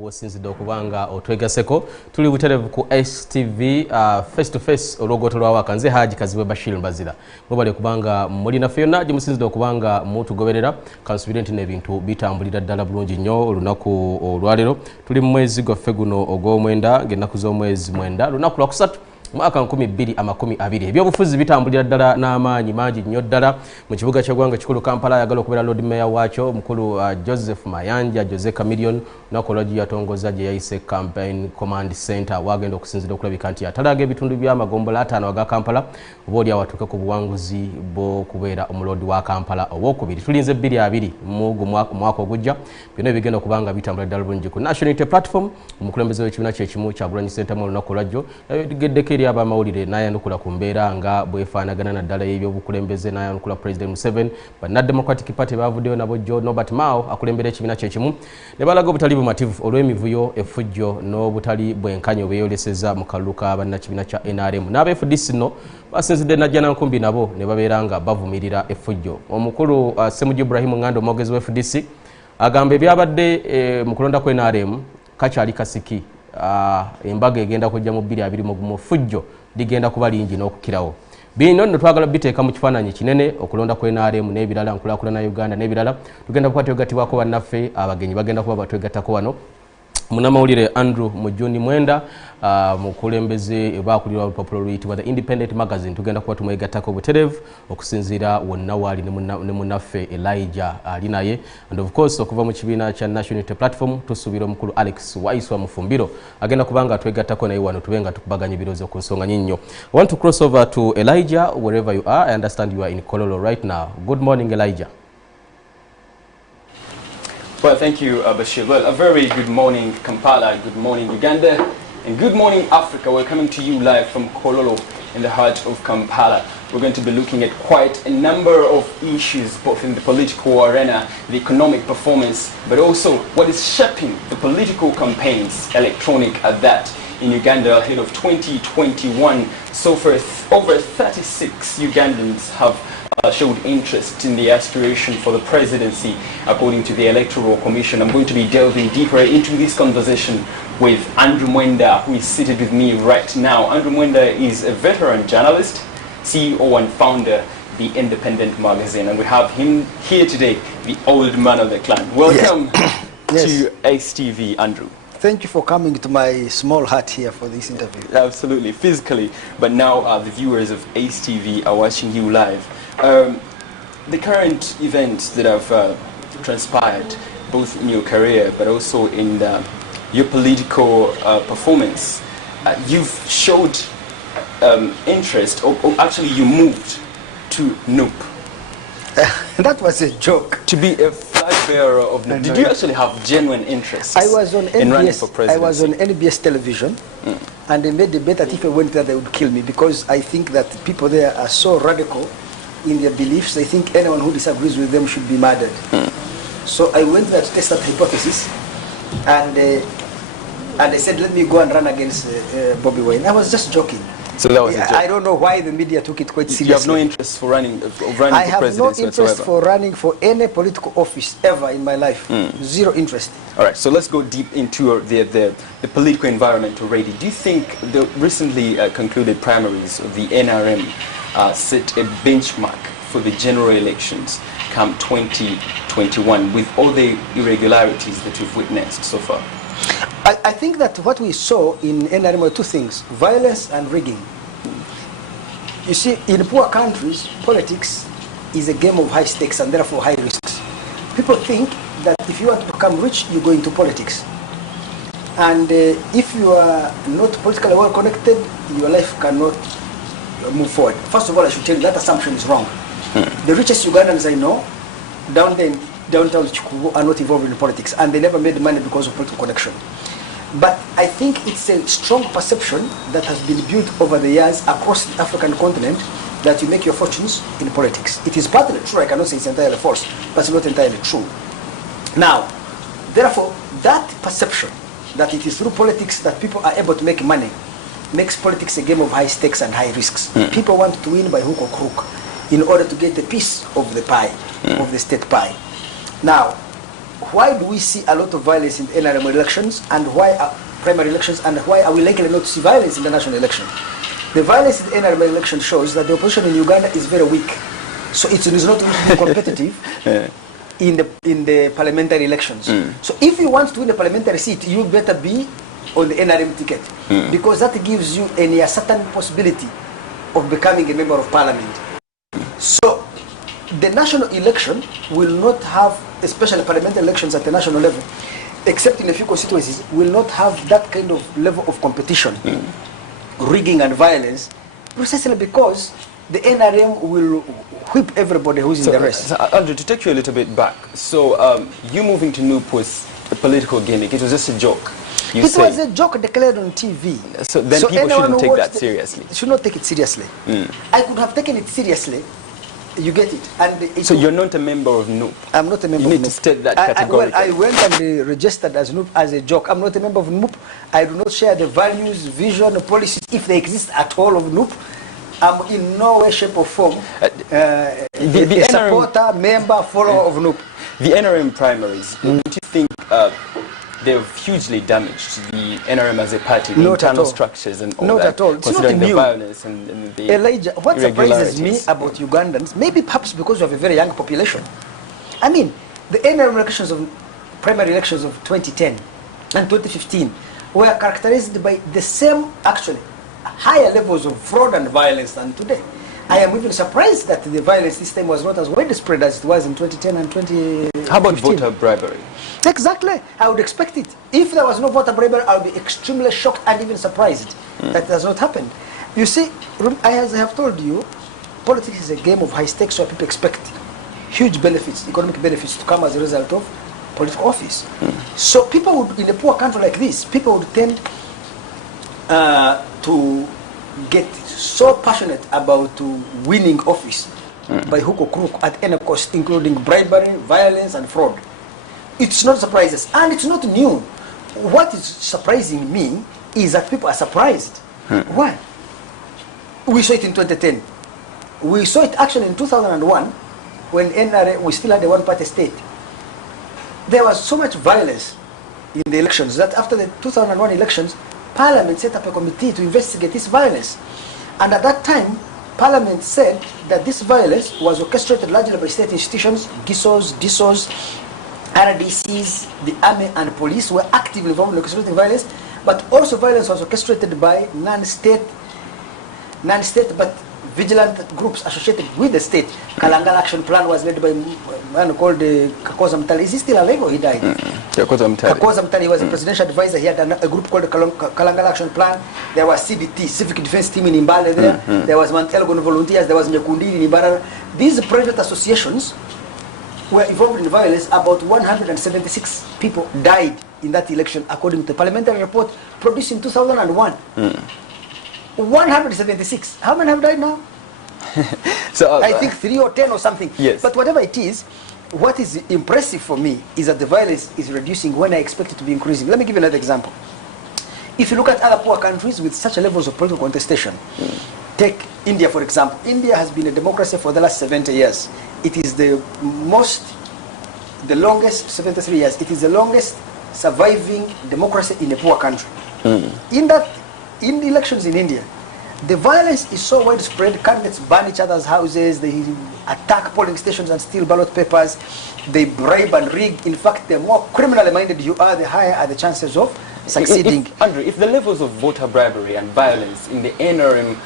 Wosinzidde okubanga otwegaseko tuli buterevu ku STV face to face ologoto lwa waka nze Haji Kazibwe Bashir mbazira mwebale kubanga muli na fyonna gimusinzidde okubanga mutugoberera kansubire nti nebintu bitambulira ddala bulungi nnyo olunaku olwalero tuli mu mwezi gwa Feguno ogw'omwenda ng'ennaku z'omwezi mwenda lunaku lwa kusatu mwaka 2020 ebyobufuzi bitambulira ddala n'amaanyi mangi nnyo ddala mu kibuga ky'eggwanga kikulu Kampala ayagala okubeera Lord Mayor waakyo mukulu Joseph Mayanja Jose Chameleon nakolagi yatongoza gye yayise campaign command center wagenda okusinzira okulabika nti atalaga ebitundu by'amagombola 5 aga Kampala obooli awatuuke ku buwanguzi bwo kubeera omulodi wa Kampala owokubiri tulinze 22 mu mwaka ogujja byonna bigenda okubanga bitambulira ddala bulungi ku National Unity Platform omukulembeze w'ekibiina kyekimu kya Bulanyi Center mu olunaku lwajjo yageddeko eri abamawulire n'ayanukula ku mbeera nga bwefaanagana naddala y'ebyobukulembeze n'ayanukula President Museveni banna Democratic Party bavuddeyo nabo Joe Norbert Mao akulembera ekibiina kyekimu ne balaga obutali bumativu olw'emivuyo effujjo n'obutali bwenkanyo beeyoleseza mu kalulu ka bannakibiina kya NRM n'aba-FDC no basinzidde najjana nkumbi nabo ne babeera nga bavumirira effujjo omukulu Ssemujju Ibrahim Ngando omwogezi wa FDC agamba ebyabadde mu kulonda ku NRM kakyali kasiki embaga egenda kujja mu 2020 fujjo ligenda kuba lingi n'okukirawo bino nno twagala biteeka mu kifaananyi kinene okulonda ku NRM n'ebirala nkulaakulana Uganda n'ebirala tugenda kuba twegattibwako bannaffe abagenyi bagenda kuba batwegattako wano munamawulire Andrew Mujuni Mwenda mukulembeze bakulirwa olupapula luyitibwa The Independent Magazine tugenda kuba tumwegattako buterevu okusinziira wonna waali ne munnaffe Elijah ali naye and of course okuva mu kibiina kya National Unity Platform tusuubira omukulu Alex Waiswa Mufumbiro agenda kubanga twegattako naye wano tubenga tukubaganya ebirowoozo ku nsonga nnyinyo. I want to cross over to Elijah wherever you are. I understand you are in Kololo right now. Good morning, Elijah. Well, thank you, Bashir. Well, a very good morning, Kampala, good morning, Uganda, and good morning, Africa. We're coming to you live from Kololo in the heart of Kampala. We're going to be looking at quite a number of issues, both in the political arena, the economic performance, but also what is shaping the political campaigns, electronic at that, in Uganda ahead of 2021. So far, over 36 Ugandans have showed interest in the aspiration for the presidency, according to the Electoral Commission. I'm going to be delving deeper into this conversation with Andrew Mwenda, who is seated with me right now. Andrew Mwenda is a veteran journalist, CEO and founder of The Independent Magazine, and we have him here today, the old man of the clan. Welcome to STV, Andrew. Thank you for coming to my small hut here for this interview. Absolutely, physically, but now the viewers of STV are watching you live. The current events that have transpired, both in your career but also in your political performance, you've showed interest, or actually you moved to NUP. That was a joke. To be a flag bearer of NUP. Did you actually have genuine interest I was on in running for presidency? I was on NBS television, and they made the bet that if I went there they would kill me, because I think that people there are so radical in their beliefs. They think anyone who disagrees with them should be murdered. So I went there to test that hypothesis, and they said, let me go and run against Bobby Wine. I was just joking. So that was a joke. I don't know why the media took it quite seriously. You have no interest for running for presidency? I have no interest for running for any political office ever in my life. Zero interest. All right, so let's go deep into the political environment already. Do you think the recently concluded primaries of the NRM set a benchmark for the general elections come 2021 with all the irregularities that you've witnessed so far? I think that what we saw in NRM were two things: violence and rigging. You see, in poor countries, politics is a game of high stakes and therefore high risks. People think that if you want to become rich, you go into politics. And if you are not politically well connected, your life cannot move forward. First of all, I should tell you that assumption is wrong. The richest Ugandans I know, downtown Chikubu, are not involved in politics, and they never made money because of political connection. But I think it's a strong perception that has been built over the years across the African continent that you make your fortunes in politics. It is partly true, I cannot say it's entirely false, but it's not entirely true. Now, therefore, that perception that it is through politics that people are able to make money makes politics a game of high stakes and high risks. People want to win by hook or crook in order to get a piece of the pie, of the state pie. Now, why do we see a lot of violence in the NRM elections, and why are primary elections, and why are we likely not to see violence in the national election? The violence in the NRM election shows that the opposition in Uganda is very weak, so it is not really competitive in the parliamentary elections. So if you want to win a parliamentary seat, you better be on the NRM ticket, because that gives you a certain possibility of becoming a member of parliament. So the national election will not have, especially parliamentary elections at the national level, except in a few constituencies, will not have that kind of level of competition, rigging and violence, precisely because the NRM will whip everybody who's in the race. So, Andrew, to take you a little bit back, so you moving to Nup was a political gimmick, it was just a joke. It was a joke declared on TV. So then people shouldn't take that seriously. Should not take it seriously. I could have taken it seriously. You get it. And so you're not a member of NUP? I'm not a member of NUP. You need to state that categorically. Well, I went and registered as NUP as a joke. I'm not a member of NUP. I do not share the values, vision, or policies, if they exist at all, of NUP. I'm in no way, shape, or form a supporter, member, follower of NUP. The NRM primaries, don't you think they've hugely damaged the NRM as a party, the internal structures and all that? Not at all. It's considering not the new. Violence and the Elijah, what surprises me about Ugandans, maybe perhaps because we have a very young population. I mean, the NRM elections of primary elections of 2010 and 2015 were characterized by the same, actually, higher levels of fraud and violence than today. I am even surprised that the violence this time was not as widespread as it was in 2010 and 2015. How about voter bribery? Exactly. I would expect it. If there was no voter bribery, I would be extremely shocked and even surprised that it has not happened. You see, as I have told you, politics is a game of high stakes, so people expect huge benefits, economic benefits, to come as a result of political office. So people would, in a poor country like this, people would tend to get so passionate about winning office by hook or crook at any cost, including bribery, violence, and fraud. It's not surprises, and it's not new. What is surprising me is that people are surprised. Why? We saw it in 2010. We saw it actually in 2001, when NRA, we still had a one-party state. There was so much violence in the elections that after the 2001 elections, Parliament set up a committee to investigate this violence. And at that time, Parliament said that this violence was orchestrated largely by state institutions, GISOs, DISOs, RDCs, the army and police were actively involved in orchestrating violence, but also violence was orchestrated by non-state but vigilant groups associated with the state. Kalangala Action Plan was led by a man called Kakoza Mutali. Is he still alive or he died? Kakoza Mutali was a presidential advisor. He had a group called the Kalangala Action Plan. There was CDT, Civic Defense Team in Imbale there. There was Mantelgon Volunteers. There was Nyekundi in Ibarara. These private associations were involved in violence. About 176 people died in that election, according to the parliamentary report produced in 2001. 176. How many have died now? So I think 3 or 10 or something. Yes. But whatever it is, what is impressive for me is that the violence is reducing when I expect it to be increasing. Let me give you another example. If you look at other poor countries with such levels of political contestation, take India for example. India has been a democracy for the last 70 years. It is the longest, 73 years, it is the longest surviving democracy in a poor country. In the elections in India, the violence is so widespread. Candidates burn each other's houses, they attack polling stations and steal ballot papers, they bribe and rig. In fact, the more criminally minded you are, the higher are the chances of succeeding. Andrew, if the levels of voter bribery and violence in the NRM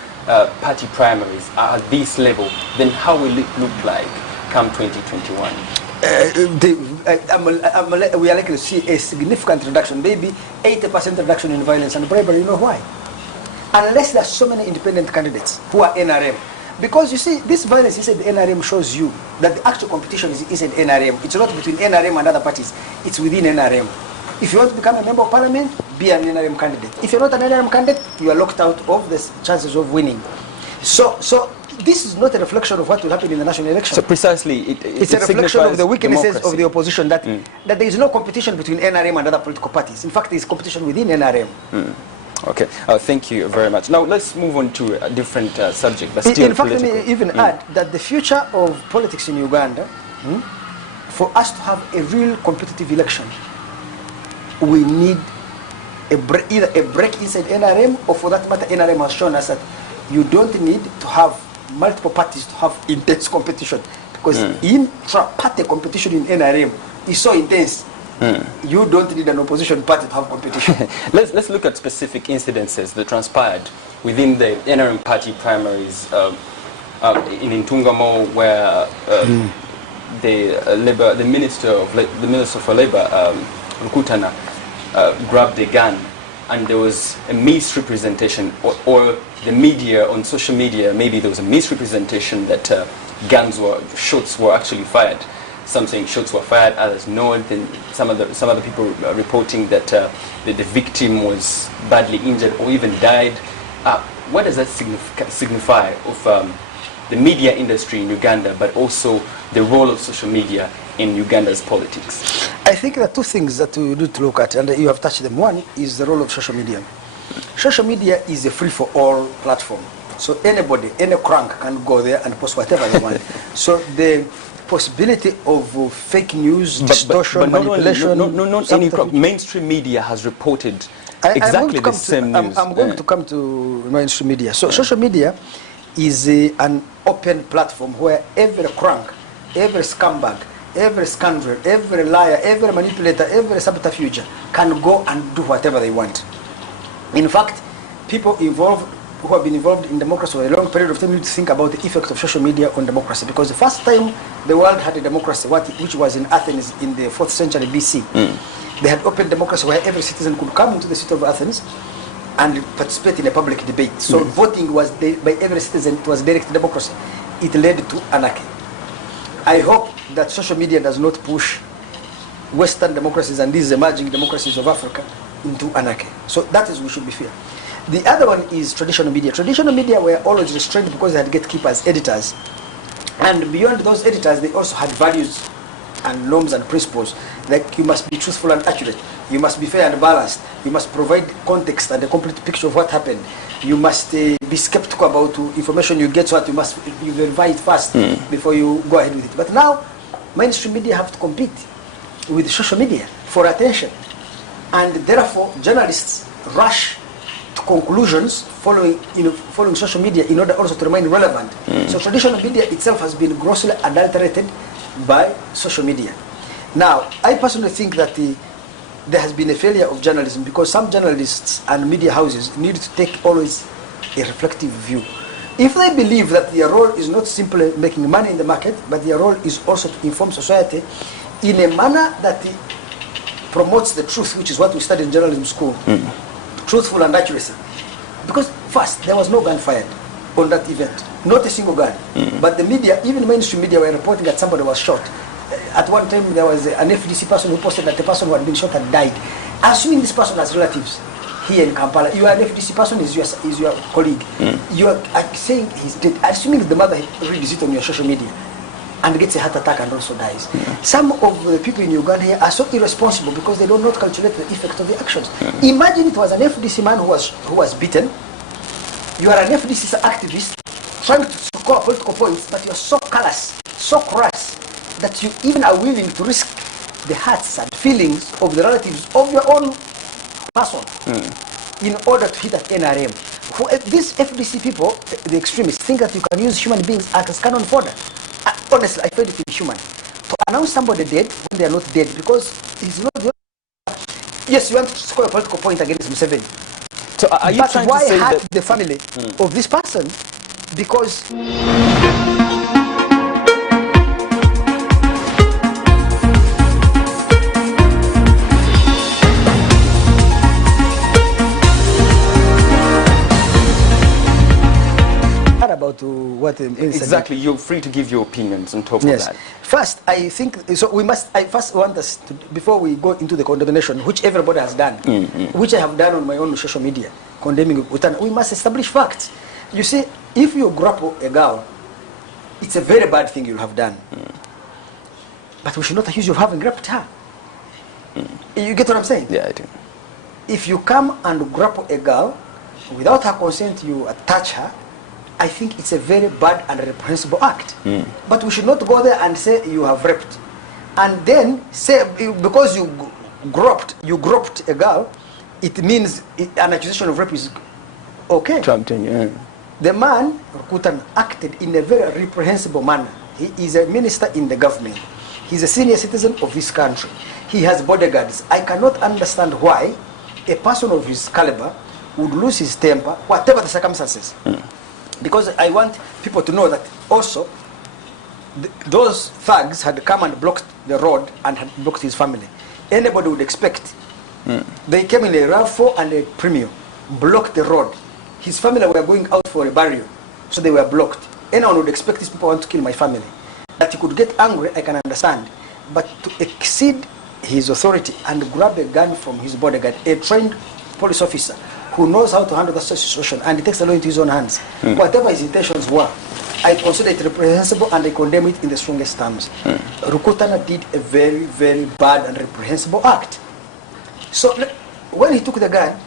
party primaries are at this level, then how will it look like come 2021? We are likely to see a significant reduction, maybe 80% reduction in violence and bribery. You know why? Unless there are so many independent candidates who are NRM. Because you see, this violence inside the NRM shows you that the actual competition is inside NRM. It's not between NRM and other parties. It's within NRM. If you want to become a member of parliament, be an NRM candidate. If you're not an NRM candidate, you are locked out of the chances of winning. So this is not a reflection of what will happen in the national election. So precisely, it's a reflection of the weaknesses democracy of the opposition, that there is no competition between NRM and other political parties. In fact, there is competition within NRM. Okay, thank you very much. Now let's move on to a different subject, but still in fact, political. let me even add that the future of politics in Uganda for us to have a real competitive election, we need either a break inside NRM, or for that matter, NRM has shown us that you don't need to have multiple parties to have intense competition, because intra-party competition in NRM is so intense. You don't need an opposition party to have competition. Let's look at specific incidences that transpired within the NRM party primaries in Ntungamo, where the Minister for Labour, Rukutana, grabbed a gun, and there was a misrepresentation, or the media, on social media, maybe there was a misrepresentation that shots were actually fired. Some saying shots were fired, others no. Then some other people reporting that the victim was badly injured or even died. What does that signify of the media industry in Uganda, but also the role of social media in Uganda's politics? I think there are two things that we need to look at, and you have touched them. One is the role of social media. Social media is a free-for-all platform. So anybody, any crank can go there and post whatever they want. So the possibility of fake news, distortion, manipulation... Not any mainstream media has reported exactly the same news. I'm going to come to mainstream media. So social media is an open platform where every crank, every scumbag, every scoundrel, every liar, every manipulator, every subterfuge can go and do whatever they want. In fact, people who have been involved in democracy for a long period of time need to think about the effect of social media on democracy, because the first time the world had a democracy, which was in Athens in the 4th century BC, they had open democracy where every citizen could come into the city of Athens and participate in a public debate. So voting was by every citizen. It was direct democracy. It led to anarchy. I hope that social media does not push Western democracies and these emerging democracies of Africa into anarchy. So that is, we should be fair. The other one is traditional media. Traditional media were always restrained because they had gatekeepers, editors. And beyond those editors, they also had values and norms and principles. Like, you must be truthful and accurate. You must be fair and balanced. You must provide context and a complete picture of what happened. You must be skeptical about information you get, so that you verify it first before you go ahead with it. But now, mainstream media have to compete with social media for attention. And therefore, journalists rush to conclusions following social media in order also to remain relevant. So traditional media itself has been grossly adulterated by social media. Now, I personally think that there has been a failure of journalism, because some journalists and media houses need to take always a reflective view. If they believe that their role is not simply making money in the market, but their role is also to inform society in a manner that promotes the truth, which is what we study in journalism school, truthful and accuracy. Because first, there was no gun fired on that event, not a single gun. But the media, even mainstream media, were reporting that somebody was shot. At one time, there was an FDC person who posted that the person who had been shot had died. Assuming this person has relatives here in Kampala, you are an FDC person, is your colleague. You are saying he's dead. Assuming the mother reads it on your social media and gets a heart attack and also dies. Some of the people in Uganda here are so irresponsible because they do not calculate the effect of the actions. Imagine it was an FDC man who was beaten. You are an FDC activist trying to score political points, but you are so callous, so crass, that you even are willing to risk the hearts and feelings of the relatives of your own person in order to hit at NRM. These FDC people, the extremists, think that you can use human beings as cannon fodder. Honestly, I find it inhuman to announce somebody dead when they are not dead, because it's not the... Yes, you want to score a political point against Museveni. So are you trying to say why that the family of this person? Because... about what exactly, you're free to give your opinions on top of that. First, I think so. I first want us to, before we go into the condemnation, which everybody has done, which I have done on my own social media, condemning Utana. We must establish facts. You see, if you grapple a girl, it's a very bad thing you'll have done. But we should not accuse you of having grabbed her. You get what I'm saying? Yeah, I do. If you come and grapple a girl without her consent, you touch her, I think it's a very bad and reprehensible act. But we should not go there and say you have raped. and then say because you groped a girl, it means an accusation of rape is okay. The man, Rukutana, acted in a very reprehensible manner. He is a minister in the government. He's a senior citizen of his country. He has bodyguards. I cannot understand why a person of his caliber would lose his temper, whatever the circumstances. Because I want people to know that also those thugs had come and blocked the road and had blocked his family. Anybody would expect. They came in a RAV4 and a premium, blocked the road. His family were going out for a burial, so they were blocked. Anyone would expect these people want to kill my family. That he could get angry, I can understand. But to exceed his authority and grab a gun from his bodyguard, a trained police officer who knows how to handle the situation, and he takes the law into his own hands, whatever his intentions were, I consider it reprehensible and I condemn it in the strongest terms. Rukutana did a very, very bad and reprehensible act. So when he took the gun,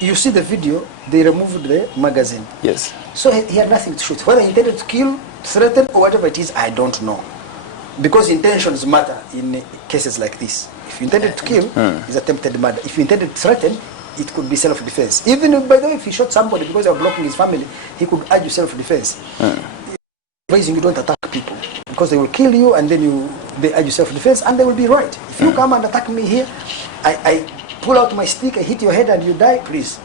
you see the video, they removed the magazine. Yes. So he had nothing to shoot. Whether he intended to kill, threaten, or whatever it is, I don't know. Because intentions matter in cases like this. If you intended to kill, it's attempted murder. If you intended to threaten, it could be self-defense. Even, by the way, if he shot somebody because they were blocking his family, he could argue self-defense. Raising you don't attack people, because they will kill you, and then they argue self-defense, and they will be right. If you come and attack me here, I pull out my stick, I hit your head, and you die, please.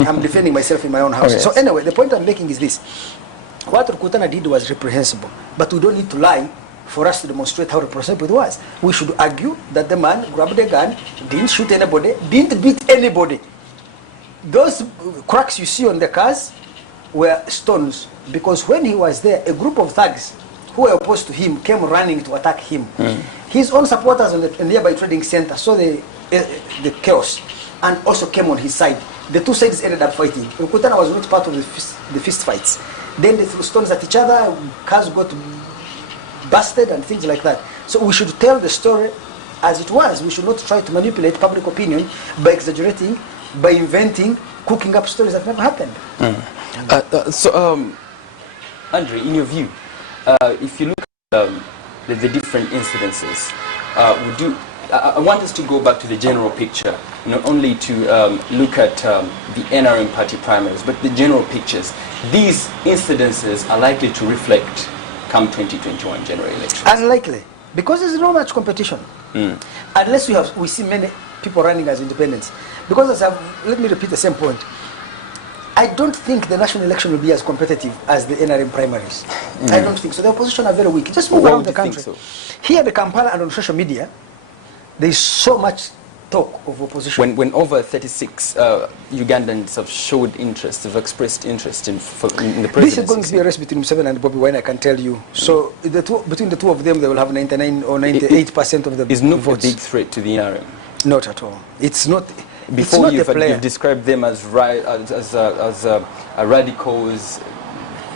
I'm defending myself in my own house. Oh, yes. So anyway, the point I'm making is this. What Rukutana did was reprehensible, but we don't need to lie for us to demonstrate how reprehensible it was. We should argue that the man grabbed a gun, didn't shoot anybody, didn't beat anybody. Those cracks you see on the cars were stones, because when he was there, a group of thugs who were opposed to him came running to attack him. His own supporters on the nearby trading center saw the chaos and also came on his side. The two sides ended up fighting. Rukutana was not part of the fist fights. Then they threw stones at each other, cars got busted and things like that. So we should tell the story as it was. We should not try to manipulate public opinion by exaggerating, by inventing, cooking up stories that never happened. Andre, in your view, if you look at the different incidences, I want us to go back to the general picture, not only to look at the NRM party primaries, but the general pictures. These incidences are likely to reflect come 2021 general elections. Unlikely, because there's not much competition. Unless we see many people running as independents. Because let me repeat the same point. I don't think the national election will be as competitive as the NRM primaries. I don't think so. The opposition are very weak. Just move around the country. So? Here in Kampala and on social media, there is so much talk of opposition. When over 36 Ugandans have showed interest, have expressed interest in the presidency. This is going to be a race between Museveni and Bobi Wine, I can tell you. So between the two of them, they will have 99 or 98% of the votes. Is not a big threat to the NRM? Not at all. It's not. Before it's not you've described them as radicals,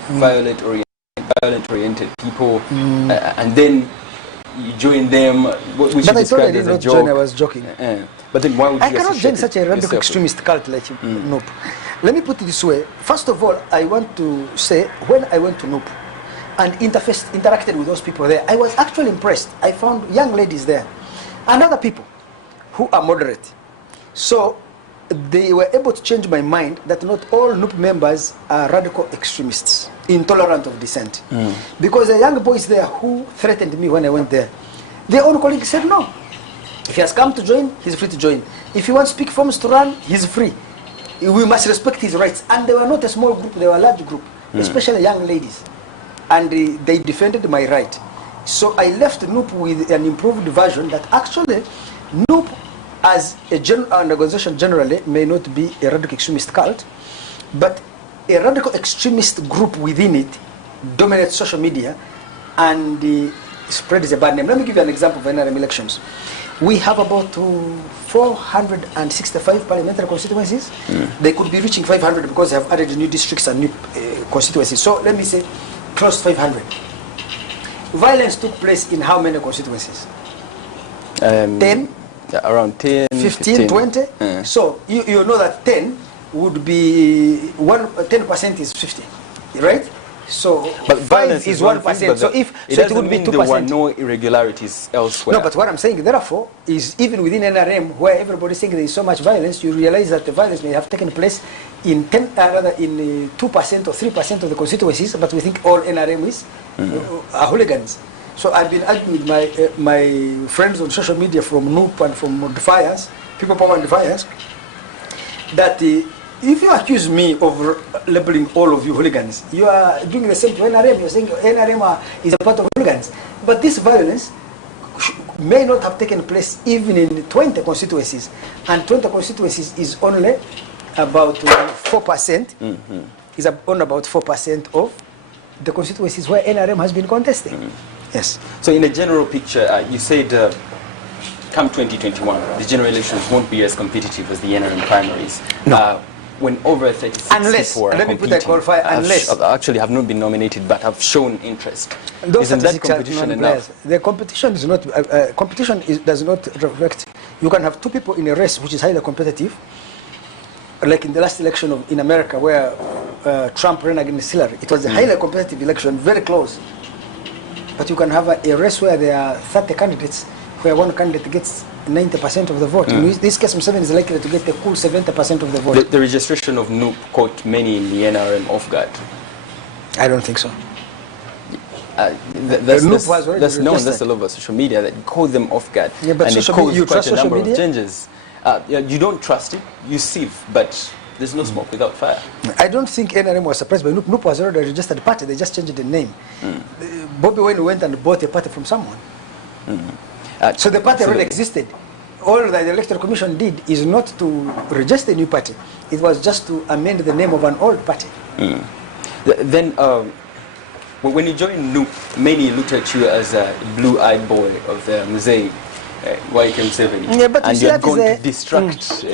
violent-oriented people, and then you join them. What we should describe as a joke. Join, I was joking. But then why would you I cannot join such a radical extremist cult like Nope. Let me put it this way. First of all, I want to say, when I went to Nope and interacted with those people there, I was actually impressed. I found young ladies there and other people who are moderate. So they were able to change my mind that not all NUP members are radical extremists, intolerant of dissent. Because the young boys there who threatened me when I went there, their own colleagues said no. If he has come to join, he's free to join. If he wants speak forms to run, he's free. We must respect his rights. And they were not a small group, they were a large group, especially young ladies. And they defended my right. So I left NUP with an improved version that actually NUP as an organization generally may not be a radical extremist cult, but a radical extremist group within it dominates social media and spreads a bad name. Let me give you an example of NRM elections. We have about 465 parliamentary constituencies. They could be reaching 500 because they have added new districts and new constituencies. So let me say close to 500. Violence took place in how many constituencies? 10? Around 10, 15, 20. So you know that 10 would be 10% is 50, right? So but 5 is 1%. So if so it would be 2%. There were no irregularities elsewhere. No, but what I'm saying, therefore, is even within NRM, where everybody's saying there is so much violence, you realize that the violence may have taken place in 2% or 3% of the constituencies, but we think all NRM is are hooligans. So I've been arguing with my friends on social media from NUP and from Defiance, People Power and Defiance, that if you accuse me of labeling all of you hooligans, you are doing the same to NRM. You're saying NRM is a part of hooligans. But this violence may not have taken place even in 20 constituencies. And 20 constituencies is only about 4%, is on about 4% of the constituencies where NRM has been contesting. Yes. So in a general picture, you said come 2021, the general elections won't be as competitive as the NRM primaries. No. When over 36 people are let me put that qualifier, unless actually have not been nominated but have shown interest. Those Isn't that competition enough? The competition is not does not reflect. You can have two people in a race which is highly competitive, like in the last election in America where Trump ran against Hillary. It was a highly competitive election, very close. But you can have a race where there are 30 candidates, where one candidate gets 90% of the vote. In this case, Museveni is likely to get a cool 70% of the vote. The registration of NUP caught many in the NRM off guard. I don't think so. That's known. That's all over social media that caught them off guard. Yeah, but and you quite trust a social number media? of changes. You don't trust it. You sieve, but there's no smoke without fire. I don't think NRM was surprised by NUP. NUP was already a registered party. They just changed the name. Bobby Wine went and bought a party from someone. So the party already existed. All that the Electoral Commission did is not to register a new party. It was just to amend the name of an old party. Then, when you joined NUP, many looked at you as a blue-eyed boy of the Mzee, YK7, yeah, but and you're going to distract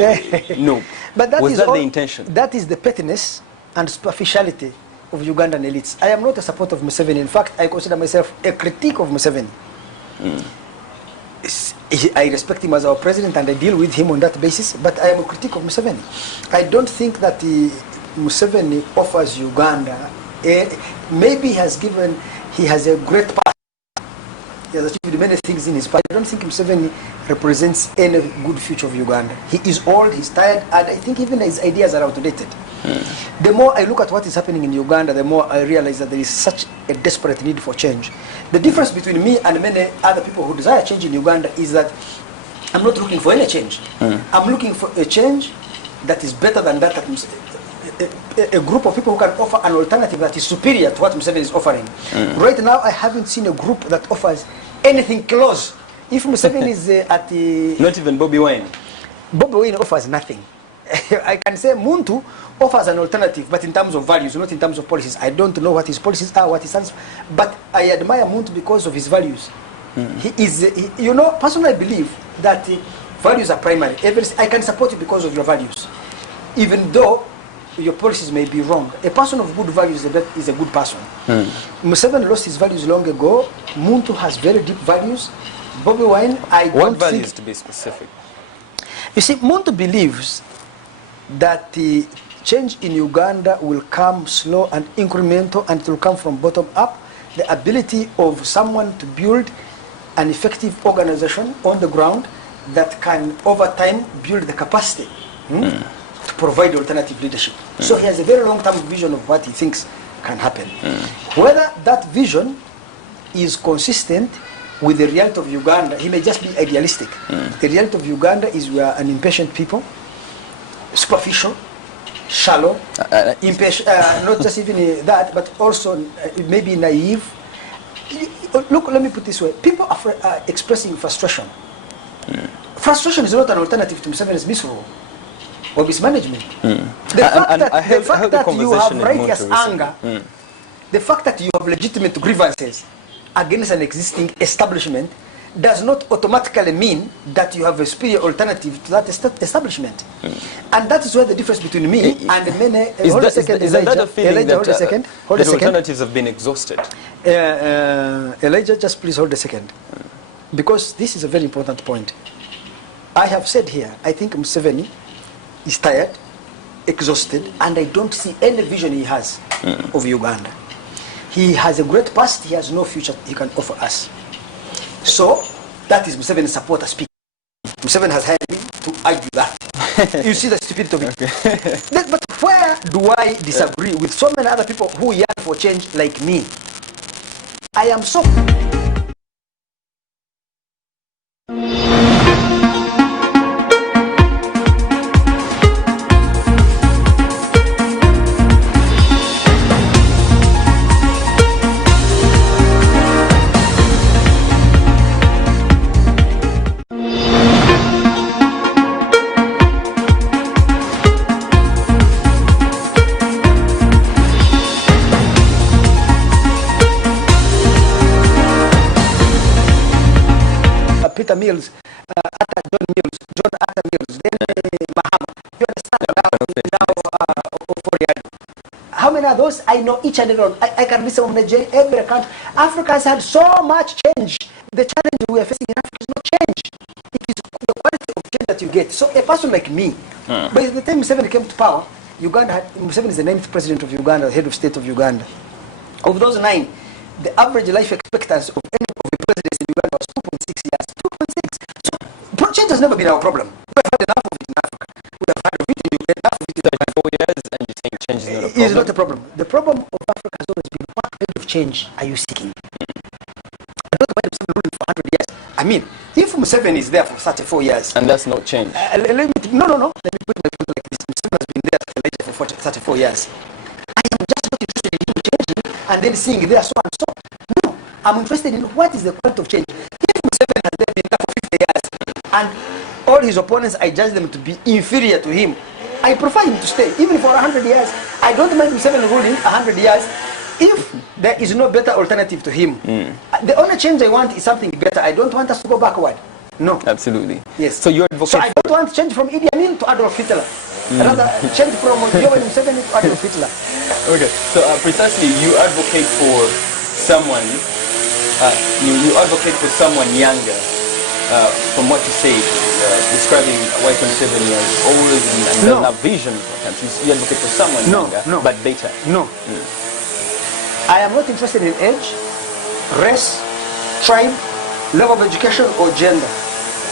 NUP. But that was is that all, the intention? That is the pettiness and superficiality of Ugandan elites. I am not a supporter of Museveni. In fact, I consider myself a critique of Museveni. I respect him as our president and I deal with him on that basis, but I am a critique of Museveni. I don't think that Museveni offers Uganda, maybe he has a great path. He has achieved many things in his party. I don't think Museveni represents any good future of Uganda. He is old, he's tired, and I think even his ideas are outdated. The more I look at what is happening in Uganda, the more I realize that there is such a desperate need for change. The difference between me and many other people who desire change in Uganda is that I'm not looking for any change. I'm looking for a change that is better than that. A group of people who can offer an alternative that is superior to what Museveni is offering. Right now, I haven't seen a group that offers anything close. If Museveni is at the... Not even Bobby Wine. Bobby Wine offers nothing. I can say Muntu offers an alternative, but in terms of values, not in terms of policies. I don't know what his policies are, what he stands for, but I admire Muntu because of his values. He is, personally I believe that values are primary. I can support you because of your values, even though your policies may be wrong. A person of good values is a good person. Museveni lost his values long ago. Muntu has very deep values. Bobby Wine, What values, to be specific? You see, Muntu believes that the change in Uganda will come slow and incremental, and it will come from bottom up. The ability of someone to build an effective organization on the ground that can, over time, build the capacity to provide alternative leadership. So he has a very long-term vision of what he thinks can happen. Whether that vision is consistent with the reality of Uganda, he may just be idealistic. The reality of Uganda is we are an impatient people, superficial, shallow, impatient, not just even that, but also maybe naive. Look, let me put it this way. People are expressing frustration. Frustration is not an alternative to Museveni's misrule or mismanagement. The fact that you have righteous anger, the fact that you have legitimate grievances against an existing establishment does not automatically mean that you have a superior alternative to that establishment. And that is where the difference between me and many... Is that a feeling that alternatives have been exhausted? Elijah, just please hold a second. Because this is a very important point. I have said here, I think Museveni is tired, exhausted, and I don't see any vision he has of Uganda. He has a great past, he has no future he can offer us. So, that is Museveni's supporter speaking. Museveni has hired me to argue that. You see the stupidity of it. Okay. But where do I disagree with so many other people who yearn for change like me? I am so... Peter Mills, John Mills, John Arthur Mills, then Mahama. You understand now, how many are those? I know each and every one. I can listen from Nigeria, every country. Africa has had so much change. The challenge we are facing in Africa is not change. It is the quality of change that you get. So a person like me, by the time Museveni came to power, Museveni is the 9th president of Uganda, the head of state of Uganda. Of those 9, the average life expectancy of any of the presidents in Uganda was 2.6 years. 2.6. So change has never been our problem. We've had enough of it in Africa. We have had of it in Uganda, enough of it in 34 years, and you think change is not a problem? It is not a problem. The problem of Africa has always been, what kind of change are you seeking? I don't mind Museveni ruling for 100 years. I mean, if Museveni is there for 34 years... And that's not change. No. Let me put my point like this. Museveni has been there for 34 years. I am just not interested in him changing and then seeing there so and so. No, I'm interested in what is the quality of change. If Museveni has been there for 50 years and all his opponents, I judge them to be inferior to him, I prefer him to stay, even for 100 years. I don't mind Museveni ruling 100 years if there is no better alternative to him. The only change I want is something better. I don't want us to go backward. No. Absolutely. Yes. So you advocate. So I don't want change from Idi Amin to Adolf Hitler. Rather, change from Yoweri Museveni to Adolf Hitler. Okay. So precisely, you advocate for someone. You advocate for someone younger. From what you say, describing white Museveni as old and doesn't have vision for country. You advocate for someone younger, but better. No. I am not interested in age, race, tribe, level of education, or gender.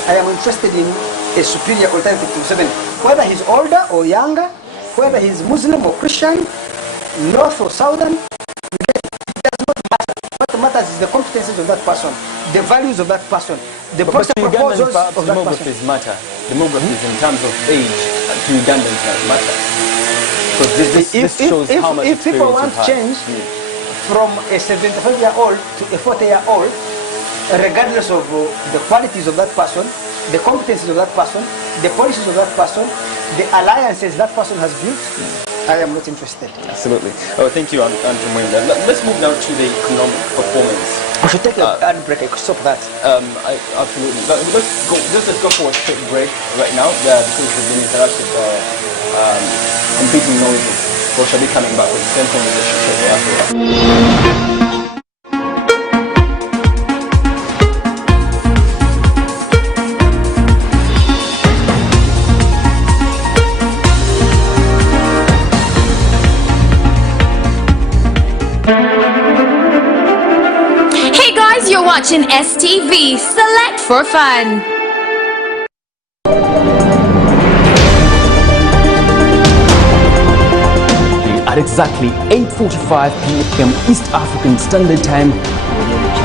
I am interested in a superior alternative to Museveni. Whether he's older or younger, whether he's Muslim or Christian, north or southern, it does not matter. What matters is the competencies of that person, the values of that person, the proposals of that person. Demographies matter. Demographies in terms of age to Ugandans matter. Because this shows how much if people want change from a 75-year-old to a 40-year-old, regardless of the qualities of that person, the competencies of that person, the policies of that person, the alliances that person has built, I am not interested. Absolutely. Oh, thank you, Andrew Mwenda. Let's move now to the economic performance. We should take an ad break. I could stop that. Absolutely. But let's go for a quick break right now because we've been interrupted by competing noises. We shall be coming back with the same conversation shortly after. You're watching STV. Select for fun. At exactly 8:45 p.m. East African Standard Time,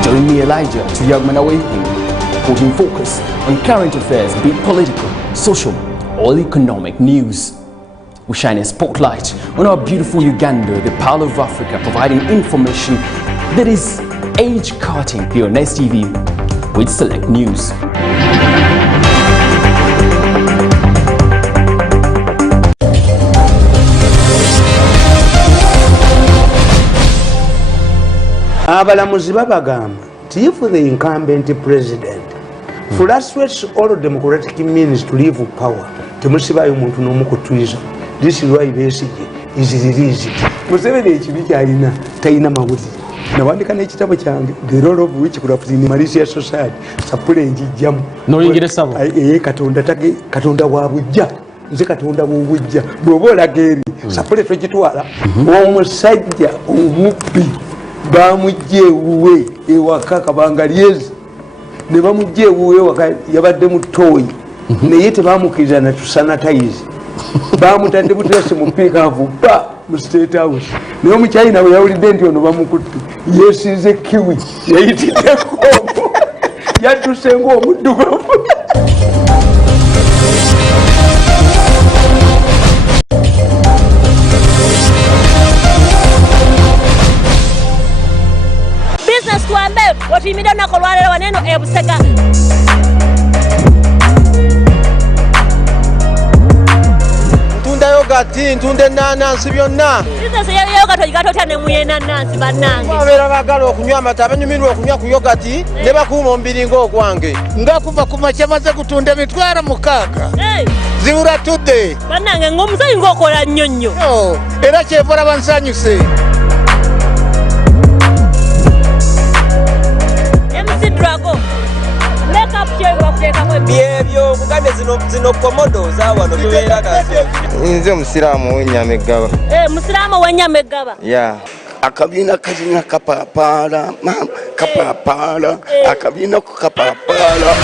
join me, Elijah, Turyagumanawe, putting focus on current affairs, be it political, social, or economic news. We shine a spotlight on our beautiful Uganda, the Pearl of Africa, providing information that is age-cutting here on STV with select news. Abalamuzi babagamba if the incumbent president frustrates all democratic means to leave power, temusibayo muntu n'omu kutwiza. This is why Besigye is released. Museveni ekibi kyalina talina mawulire. Nawandika n'ekitabo kyange the role of witchcraft in malicious society sapule njijjamu noyingire sabo katonda wa bujja nze katonda w'obujja bw'oba olaga eri sapule twegitwala omusajja omubbi bamujje ewuwe ewaka kabanga lyezi ne bamujje ewuwe ewaka yabadde mu ttooyi naye tebamukiriza na tusanatayizi bamutadde buterasi mu piikaavu ba mu state house naye omukyayina bwe yawulidde nti ono bamukutte yeesize kiwi yayitiddeko yadduse ng'omuddugavu. Business tuambe watumida na kolwale waneno ebusega. Ntunda yogati, ntunde nanansi byonna. Business ya yogati ojigato tane muye nanansi bannange. Babeera bagala okunywa amata, abanyumirwa okunywa ku yogati ne bakuuma omubiri ng'ogwange. Nga kuva ku makya maze kutunda emitwalo 6. Zibula tudde. Bannange ng'omusayi ng'okola nnyo nnyo. Era kyevula bansanyuse. Byebyo kugambe zino komodo za wano tubeera kazi. Nze musiraamu w'Ennyamegaba. Musiraamu w'Ennyamegaba. Yeah. Akabiina kazina kapapaala mama kapapaala akabiina ku kapapaala.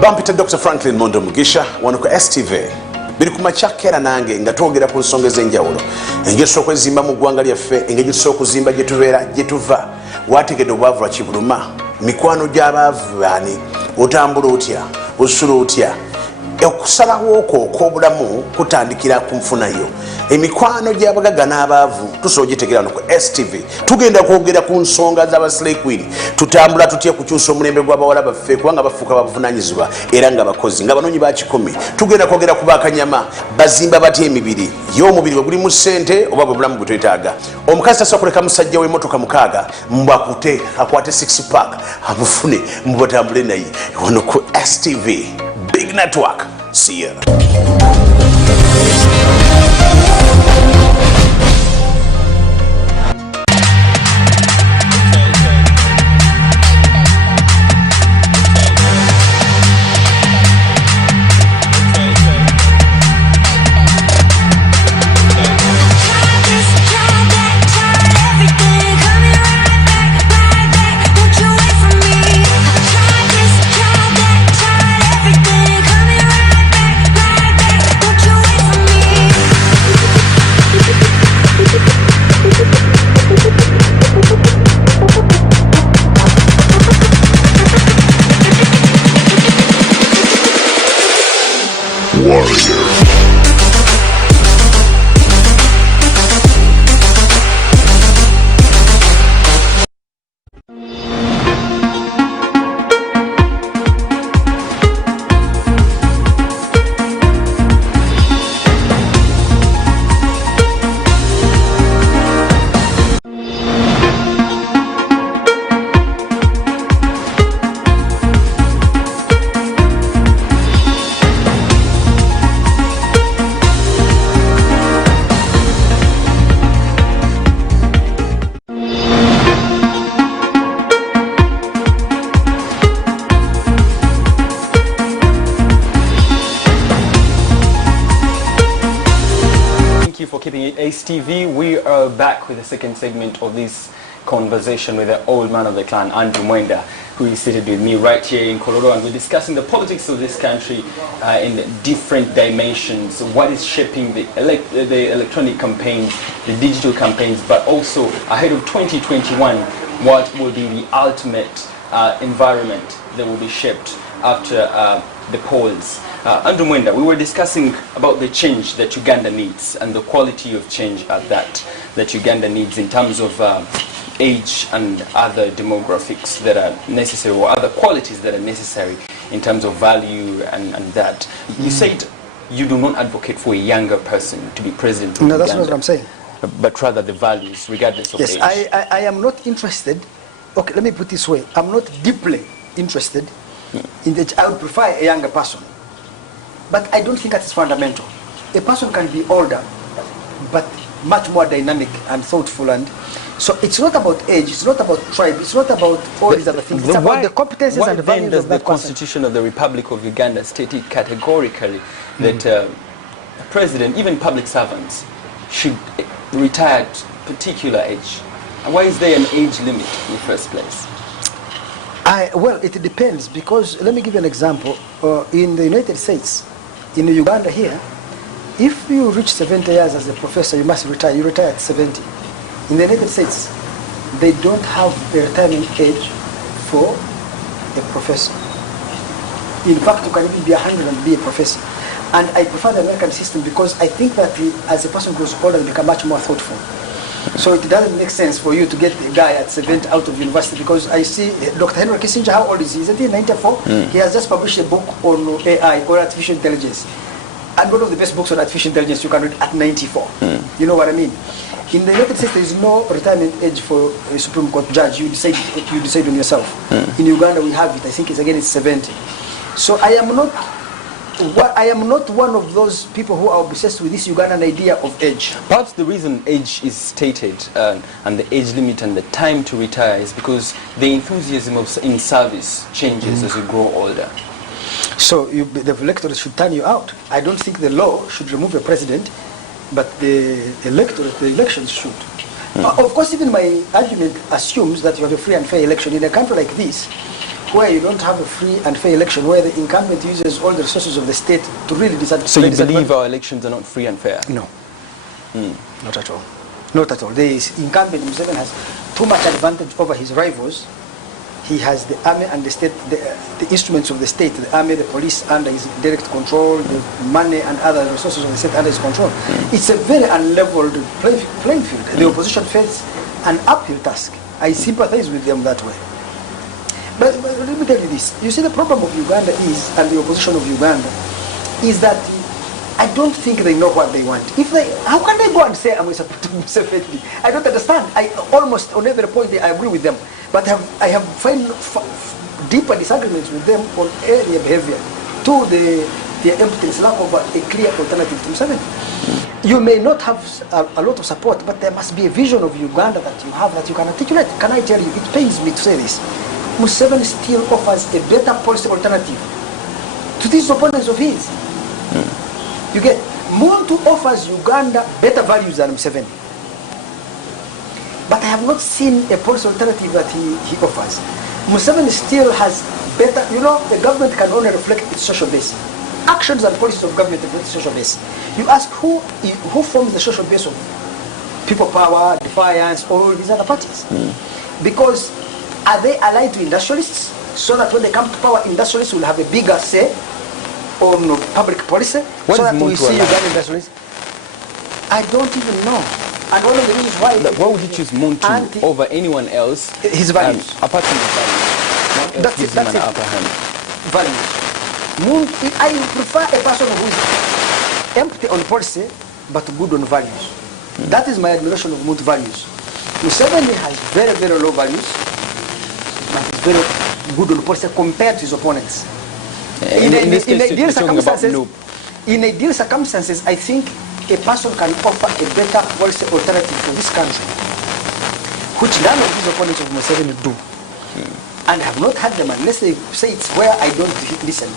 Bampita Dr. Franklin Mondo Mugisha wano ku STV biri ku makyakera nange nga twogera ku nsonga ez'enjawulo engeri tusobola okwezimba mu ggwanga lyaffe engeri tusobola okuzimba gye tubeera gye tuva wategedde obwavu lwa kibuluma mikwano gy'abaavu baani otambula otya osula otya okusalawo okwo okw'obulamu kutandikira ku nfunayo emikwano gy'abagagga n'abaavu tusobola ogitegeera no ku STV tugenda kwogera ku nsonga z'abaslay queen tutambula tutya kukyusa omulembe gw'abawala baffe kubanga bafuuka bavunaanyizibwa era nga bakozi nga banoonyi ba kikumi tugenda kwogera ku bakanyama bazimba batya emibiri ye omubiri bwe gulimu ssente oba bwe bulamu bwe twetaaga omukazi tasobola kuleka musajja w'emmotoka 6 mbakute akwate 6 pack amufune mubatambule naye wano ku STV Big Network. See ya. TV, we are back with the second segment of this conversation with the old man of the clan, Andrew Mwenda, who is seated with me right here in Kololo, and we're discussing the politics of this country in different dimensions, what is shaping the electronic campaigns, the digital campaigns, but also ahead of 2021, what will be the ultimate environment that will be shaped after the polls. Andrew Mwenda, we were discussing about the change that Uganda needs and the quality of change at that Uganda needs in terms of age and other demographics that are necessary, or other qualities that are necessary in terms of value and that. You said you do not advocate for a younger person to be president of No, that's Uganda, not what I'm saying. but rather the values, regardless of age. Yes, I am not interested. Okay, let me put it this way. I'm not deeply interested in that. I would prefer a younger person. But I don't think that is fundamental. A person can be older, but much more dynamic and thoughtful and So it's not about age, it's not about tribe, it's not about all these other things. It's about the competences and the values does of the that Constitution of the Republic of Uganda state it categorically that a president, even public servants, should retire at a particular age? Why is there an age limit in the first place? Well, it depends, because let me give you an example. In the United States, in Uganda here, if you reach 70 years as a professor, you must retire. You retire at 70. In the United States, they don't have a retirement age for a professor. In fact, you can even be 100 and be a professor. And I prefer the American system because I think that as a person grows older, you become much more thoughtful. So it doesn't make sense for you to get a guy at 70 out of university, because I see Dr. Henry Kissinger, how old is he? Isn't he 94? He has just published a book on AI, or artificial intelligence. And one of the best books on artificial intelligence you can read at 94. You know what I mean? In the United States, there is no retirement age for a Supreme Court judge. You decide on yourself. In Uganda, we have it. I think it's 70. So I am not one of those people who are obsessed with this Ugandan idea of age. Perhaps the reason age is stated and the age limit and the time to retire is because the enthusiasm in service changes as you grow older. So the electorate should turn you out. I don't think the law should remove a president, but the electorate, the elections should. Of course, even my argument assumes that you have a free and fair election. In a country like this, where you don't have a free and fair election, where the incumbent uses all the resources of the state to really decide. So you believe our elections are not free and fair? No. Not at all. Not at all. The incumbent Museveni has too much advantage over his rivals. He has the army and the state, the instruments of the state, the army, the police under his direct control, the money and other resources of the state under his control. It's a very unleveled playing field. The opposition faces an uphill task. I sympathize with them that way. But let me tell you this. You see, the problem of Uganda is, and the opposition of Uganda, is that I don't think they know what they want. How can they go and say, I'm supporting Museveni? I don't understand. Almost on every point I agree with them. But I have found deeper disagreements with them on earlier behavior to the emptiness, lack of a clear alternative to Museveni. You may not have a lot of support, but there must be a vision of Uganda that you have that you can articulate. Can I tell you, it pains me to say this, Museveni still offers a better policy alternative to these opponents of his. You get, Muntu offers Uganda better values than Museveni. But I have not seen a policy alternative that he offers. Museveni still has better, the government can only reflect its social base. Actions and policies of government reflect social base. You ask who forms the social base of People Power, Defiance, all these other parties. Because are they allied to industrialists? So that when they come to power, industrialists will have a bigger say on public policy? So that we see Ugandan industrialists? I don't even know. And one of the reasons why would you choose Muntu over anyone else? His values. Apart from his values. What else gives him an upper hand? Values. Muntu, I prefer a person who is empty on policy but good on values. That is my admiration of Muntu values. Museveni has very, very low values, but very good on policy compared to his opponents. In ideal circumstances, I think a person can offer a better policy alternative for this country, which none of these opponents of Museveni do. And I have not had them unless they say it's where I don't listen.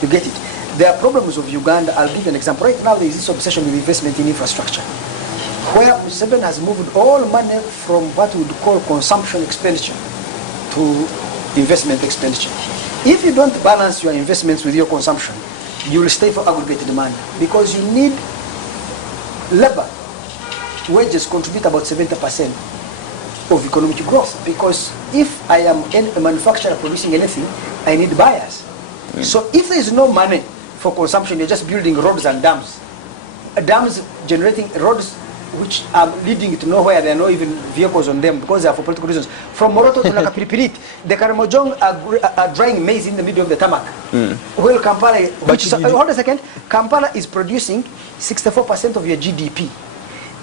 You get it? There are problems of Uganda. I'll give you an example. Right now there is this obsession with investment in infrastructure, where Museveni has moved all money from what we would call consumption expenditure to investment expenditure. If you don't balance your investments with your consumption, you will stay for aggregate demand, because you need labor. Wages contribute about 70% of economic growth, because if I am a manufacturer producing anything, I need buyers. So if there is no money for consumption, you're just building roads and dams. Dams generating roads which are leading to nowhere. There are no even vehicles on them because they are for political reasons. From Moroto to Nakapiripirit, the Karamojong are drying maize in the middle of the tarmac. Well, Kampala, hold a second, Kampala is producing 64% of your GDP.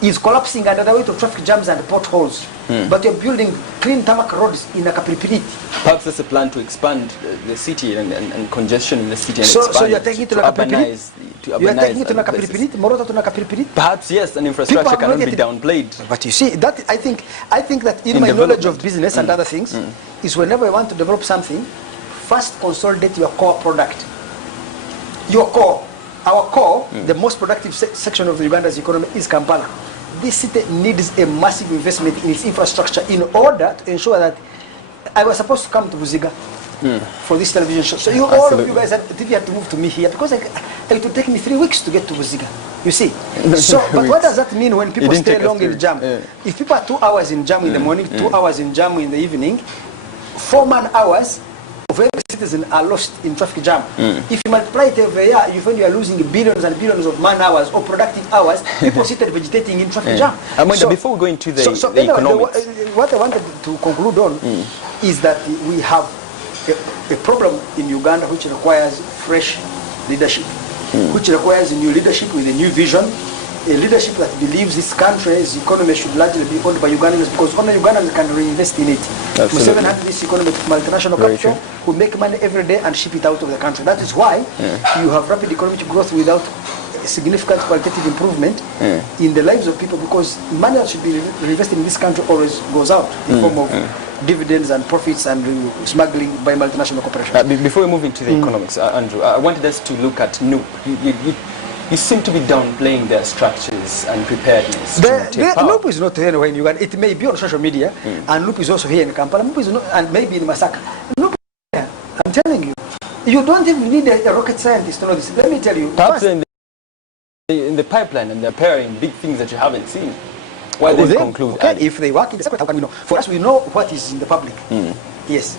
is collapsing under the weight of traffic jams and potholes. But you're building clean tarmac roads in a Kapiripiriti. Perhaps there's a plan to expand the city and congestion in the city and so you're taking it to urbanize. You're taking it to Nakapiripiriti, Morota to Nakapiripiriti? Perhaps yes, and infrastructure cannot be downplayed. But you see, that I think that in my knowledge of business and other things, is whenever you want to develop something, first consolidate your core product. Your core. Our core, the most productive section of the Uganda's economy is Kampala. This city needs a massive investment in its infrastructure in order to ensure that I was supposed to come to Buziga for this television show. So all of you guys had to move to me here because it would take me 3 weeks to get to Buziga. You see? So, but what does that mean when people stay long in jam? If people are 2 hours in jam in the morning, 2 hours in jam in the evening, 4 man-hours of every citizen are lost in traffic jam. If you multiply it every year, you find you are losing billions and billions of man-hours or productive hours, people seated vegetating in traffic jam. So, before we go into the economics. What I wanted to conclude on is that we have a problem in Uganda which requires fresh leadership, which requires a new leadership with a new vision, a leadership that believes this country's economy should largely be owned by Ugandans because only Ugandans can reinvest in it. Museveni had this economy with multinational capital who make money every day and ship it out of the country. That is why you have rapid economic growth without significant qualitative improvement in the lives of people because money that should be reinvested in this country always goes out in form of dividends and profits and smuggling by multinational corporations. Before we move into the economics, Andrew, I wanted us to look at NUP. You seem to be downplaying their structures and preparedness to take power. NUP is not anywhere in Uganda. It may be on social media, and NUP is also here in Kampala. NUP is not, and maybe in Masaka. NUP is here. I'm telling you. You don't even need a rocket scientist to know this. Let me tell you. Perhaps in the pipeline, and they're preparing big things that you haven't seen. Why they conclude? Okay, if they work in the secret, how can we know? For us, we know what is in the public. Yes.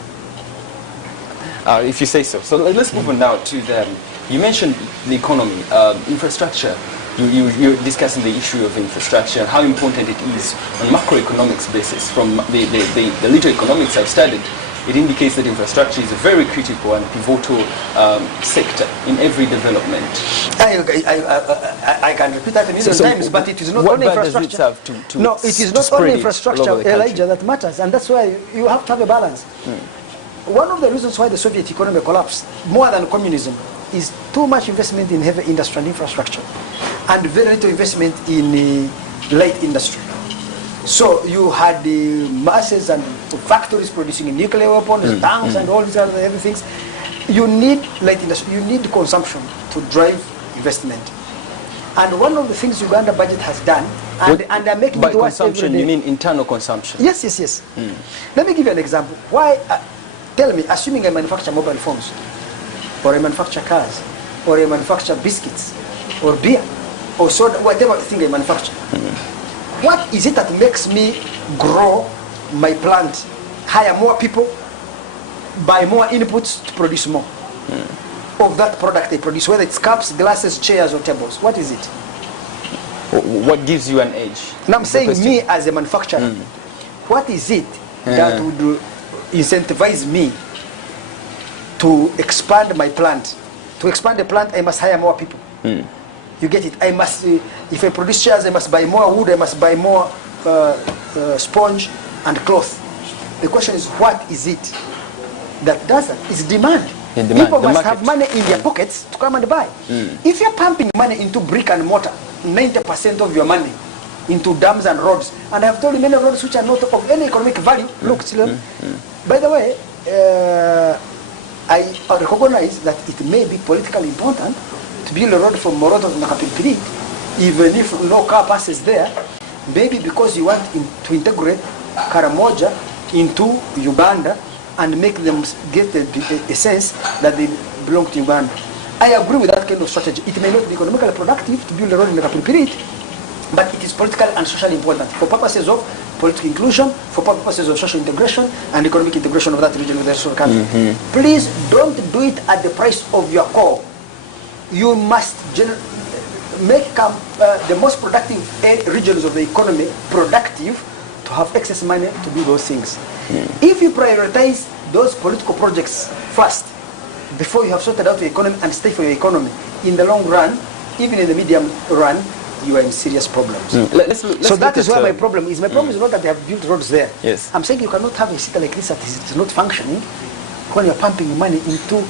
If you say so. So let's move on now to the... You mentioned the economy, infrastructure. You're discussing the issue of infrastructure and how important it is on macroeconomics basis. From the little economics I've studied, it indicates that infrastructure is a very critical and pivotal sector in every development. I can repeat that a million times, but it is not only infrastructure. No, it is not only infrastructure, Elijah, that matters, and that's why you have to have a balance. One of the reasons why the Soviet economy collapsed, more than communism, is too much investment in heavy industrial infrastructure and very little investment in light industry. So you had the masses and factories producing nuclear weapons, tanks and all these other heavy things. You need light industry, you need consumption to drive investment. And one of the things Uganda budget has done, and they're making it worse every day. By consumption, you mean internal consumption? Yes, yes, yes. Let me give you an example. Why? Tell me, assuming I manufacture mobile phones, or I manufacture cars, or I manufacture biscuits, or beer, or soda, whatever thing I manufacture. What is it that makes me grow my plant, hire more people, buy more inputs to produce more of that product I produce, whether it's cups, glasses, chairs, or tables? What is it? What gives you an edge? Now I'm saying me as a manufacturer, what is it that would incentivize me to expand my plant? To expand the plant, I must hire more people. You get it? I must, if I produce chairs, I must buy more wood, I must buy more sponge and cloth. The question is, what is it that does that? It's demand. People must have money in their pockets to come and buy. If you're pumping money into brick and mortar, 90% of your money into dams and roads, and I have told you many roads which are not of any economic value. Look, children, by the way, I recognize that it may be politically important to build a road from Moroto to Nakapiripiri, even if no car passes there, maybe because you want to integrate Karamoja into Uganda and make them get a sense that they belong to Uganda. I agree with that kind of strategy. It may not be economically productive to build a road in Nakapiripiri, but it is politically and socially important for purposes of political inclusion, for purposes of social integration and economic integration of that region with the rest of the country. Please don't do it at the price of your core. You must make the most productive regions of the economy productive to have excess money to do those things. If you prioritize those political projects first, before you have sorted out your economy and stay for your economy, in the long run, even in the medium run, you are in serious problems. Let's so that is where my problem is. My problem is not that they have built roads there. Yes. I'm saying you cannot have a city like this that is not functioning when you're pumping money into.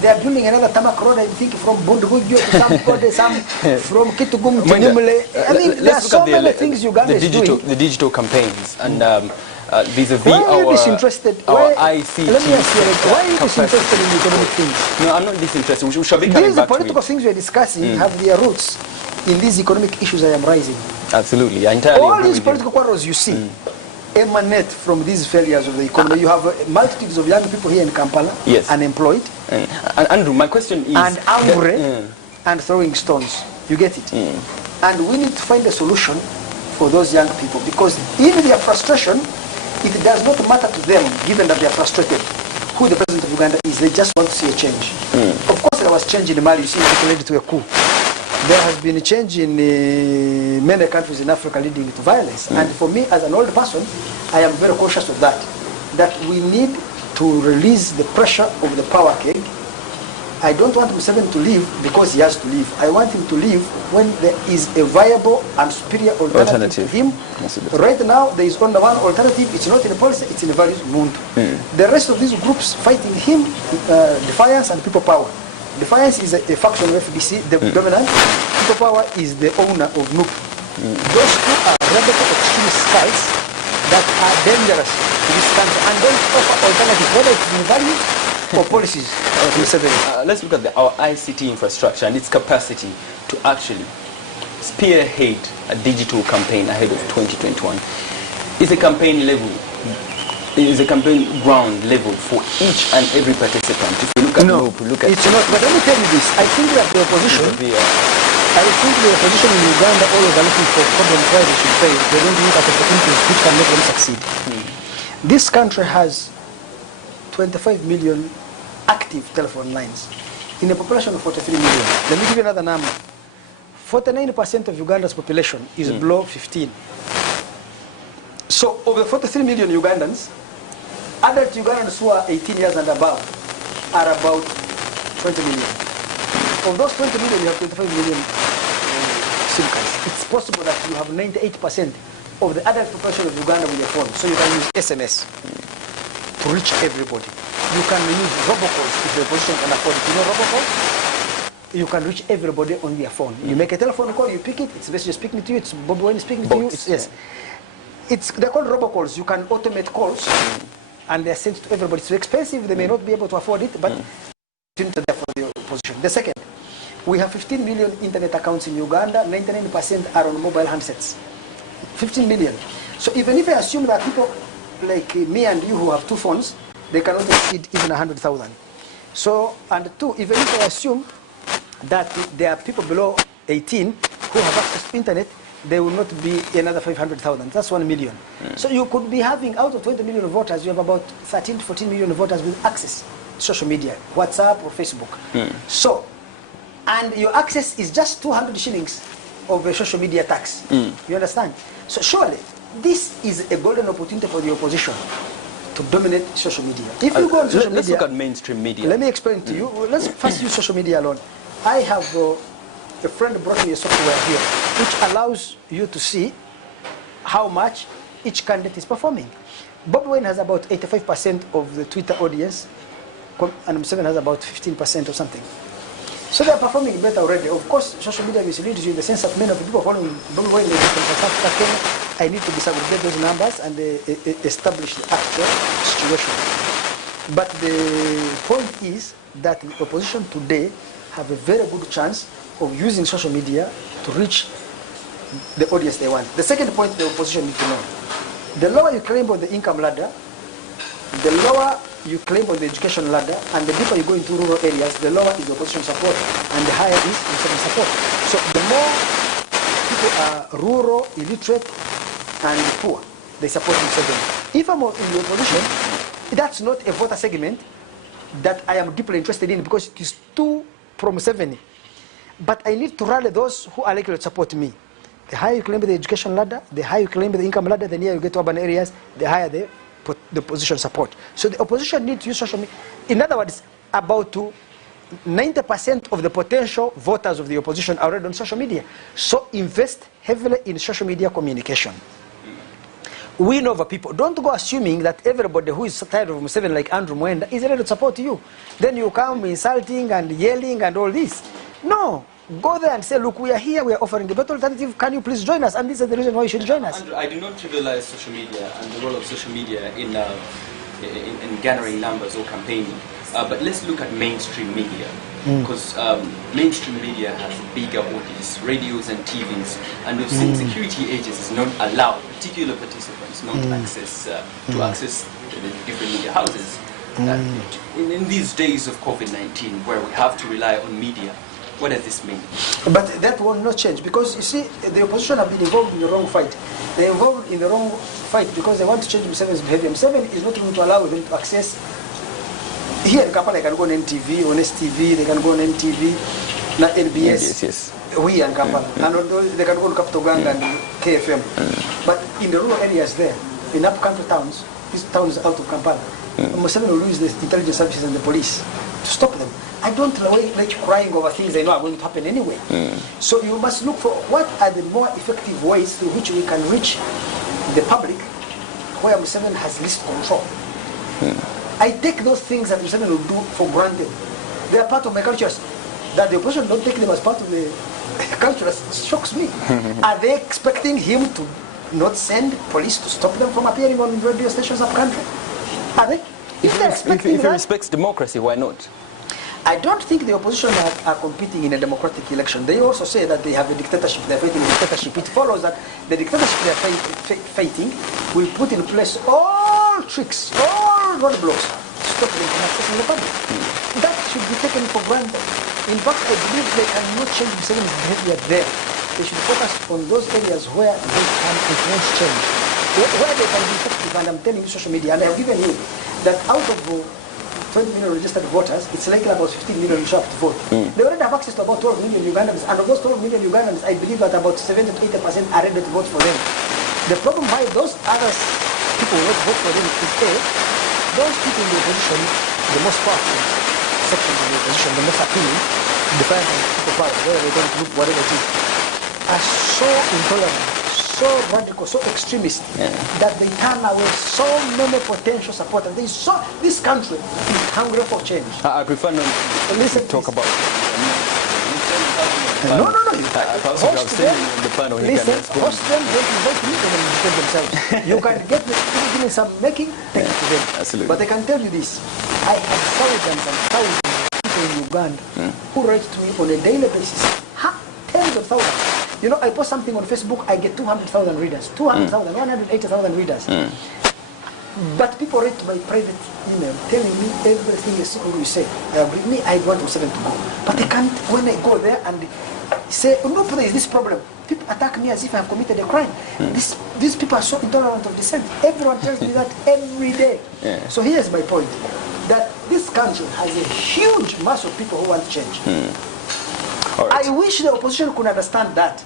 They are building another tarmac road, I think, from Bundugujo to some from Kitugum to Nimule. I mean, there are so many things Uganda is doing. The digital campaigns and vis-a-vis why are you disinterested? our ICT. Let me ask you, why are you disinterested in economic things? No, I'm not disinterested. We shall be coming back to it. These political things we are discussing have their roots in these economic issues I am raising. Absolutely, I entirely all agree these with political quarrels you see emanate from these failures of the economy. You have multitudes of young people here in Kampala, unemployed, and Andrew, my question is, and angry and throwing stones. You get it? And we need to find a solution for those young people, because in their frustration, it does not matter to them, given that they are frustrated, who the president of Uganda is. They just want to see a change. Of course, there was change in Mali. You see, it led to a coup. There has been a change in many countries in Africa leading to violence. And for me, as an old person, I am very cautious of that. That we need to release the pressure of the power keg. I don't want Museveni to leave because he has to leave. I want him to leave when there is a viable and superior alternative to him. Right now, there is only one alternative. It's not in the policy, it's in the values movement. The rest of these groups fighting him, Defiance and People Power. Defiance is a faction of FDC, the dominant. People Power is the owner of NUP. Those two are radical extremist styles that are dangerous to this country and don't offer alternatives, whether it's in value or policies. Let's look at our ICT infrastructure and its capacity to actually spearhead a digital campaign ahead of 2021. Is a campaign level? Is a campaign ground level for each and every participant? If you look at it's not. But let me tell you this. I think that the opposition, in Uganda always are looking for problems where they should fail. They don't look at opportunities which can make them succeed. This country has 25 million active telephone lines in a population of 43 million. Let me give you another number. 49% of Uganda's population is below 15. So of the 43 million Ugandans, adult Ugandans who are 18 years and above are about 20 million. Of those 20 million, you have 25 million SIM cards. It's possible that you have 98% of the adult population of Uganda with your phone. So you can use SMS to reach everybody. You can use robocalls if the opposition can afford it. You know robocalls? You can reach everybody on their phone. You make a telephone call, you pick it, it's message speaking to you, it's Bob Wayne speaking to you. They're called robocalls. You can automate calls and they're sent to everybody. It's expensive, they may not be able to afford it, but it's there for the opposition. The second, we have 15 million internet accounts in Uganda, 99% are on mobile handsets. 15 million. So even if I assume that people like me and you who have two phones, they cannot exceed even 100,000. So, and two, even if I assume that there are people below 18 who have access to internet, there will not be another 500,000. That's 1 million. So you could be having, out of 20 million voters, you have about 13 to 14 million voters with access to social media, WhatsApp or Facebook. So, and your access is just 200 shillings of a social media tax. You understand? So surely, this is a golden opportunity for the opposition to dominate social media. If you go on social media... Let's look at mainstream media. Let me explain to you. Let's first use social media alone. I have a friend brought me a software here which allows you to see how much each candidate is performing. Bob Wayne has about 85% of the Twitter audience, and Museveni has about 15% or something. So they are performing better already. Of course, social media misleads you in the sense that many of the people following Bob Wayne from South Africa, I need to disaggregate those numbers and establish the actual situation. But the point is that the opposition today have a very good chance of using social media to reach the audience they want. The second point the opposition need to know, the lower you climb on the income ladder, the lower you climb on the education ladder, and the deeper you go into rural areas, the lower is the opposition support, and the higher is Museveni support. So the more people are rural, illiterate, and poor, they support Museveni. If I'm in the opposition, that's not a voter segment that I am deeply interested in because it is too pro-Museveni. But I need to rally those who are likely to support me. The higher you climb the education ladder, the higher you climb the income ladder, the nearer you get to urban areas, the higher the opposition support. So the opposition needs to use social media. In other words, about to 90% of the potential voters of the opposition are already on social media. So invest heavily in social media communication. Win over people. Don't go assuming that everybody who is tired of Museveni, like Andrew Mwenda, is ready to support you. Then you come insulting and yelling and all this. No. Go there and say, look, we are here, we are offering a better alternative. Can you please join us? And this is the reason why you should join us. Andrew, I do not trivialize social media and the role of social media in gathering numbers or campaigning. But let's look at mainstream media, because mainstream media has a bigger audience, radios and TVs, and we've seen security agencies not allow particular participants not access to access the different media houses. In these days of COVID-19, where we have to rely on media, what does this mean? But that will not change, because you see, the opposition have been involved in the wrong fight. They're involved in the wrong fight because they want to change Museveni's behavior. Museveni is not going to allow them to access. Here in Kampala, they can go on NTV, on STV, they can go on NTV, NBS, yes. We and Kampala. And they can go on Capital Gang and KFM. But in the rural areas there, in up-country towns, these towns out of Kampala, Museveni will use the intelligence services and the police to stop them. I don't like crying over things I know are going to happen anyway. So you must look for what are the more effective ways through which we can reach the public where Museveni has least control. I take those things that Museveni will do for granted. They are part of my culture. That the opposition don't take them as part of the culture shocks me. Are they expecting him to not send police to stop them from appearing on radio stations up country? Are they? If he respects democracy, why not? I don't think the opposition are competing in a democratic election. They also say that they have a dictatorship. They're fighting a dictatorship. It follows that the dictatorship they're fighting will put in place all tricks, all roadblocks to stop them from accessing the public. That should be taken for granted. In fact, I believe they cannot change Museveni's behavior there. They should focus on those areas where they can influence change, where they can be effective. And I'm telling you, social media, and I have given you that out of 20 million registered voters, it's likely about 15 million who show up to vote. They already have access to about 12 million Ugandans, and of those 12 million Ugandans, I believe that about 70 to 80% are ready to vote for them. The problem why those other people will not vote for them is A, those people in the opposition, the most powerful sections of the opposition, the most appealing, defiant of people power, whether they don't look whatever it is, are so intolerant, so radical, so extremist, that they turn away so many potential supporters. This country is hungry for change. I prefer not to talk about No. Host them, host them, they can vote me, they can defend themselves. You can get the give me some making, take it to them. Absolutely. But I can tell you this, I have thousands and thousands of people in Uganda who write to me on a daily basis. Tens of thousands. You know, I post something on Facebook, I get 200,000 readers, 200,000, 180,000 readers. But people write to my private email telling me everything is you say. With me, I want Museveni to go. But I can't, when I go there and say, oh, no, there is this problem. People attack me as if I have committed a crime. These people are so intolerant of dissent. Everyone tells me that every day. So here's my point, that this country has a huge mass of people who want change. Right. I wish the opposition could understand that.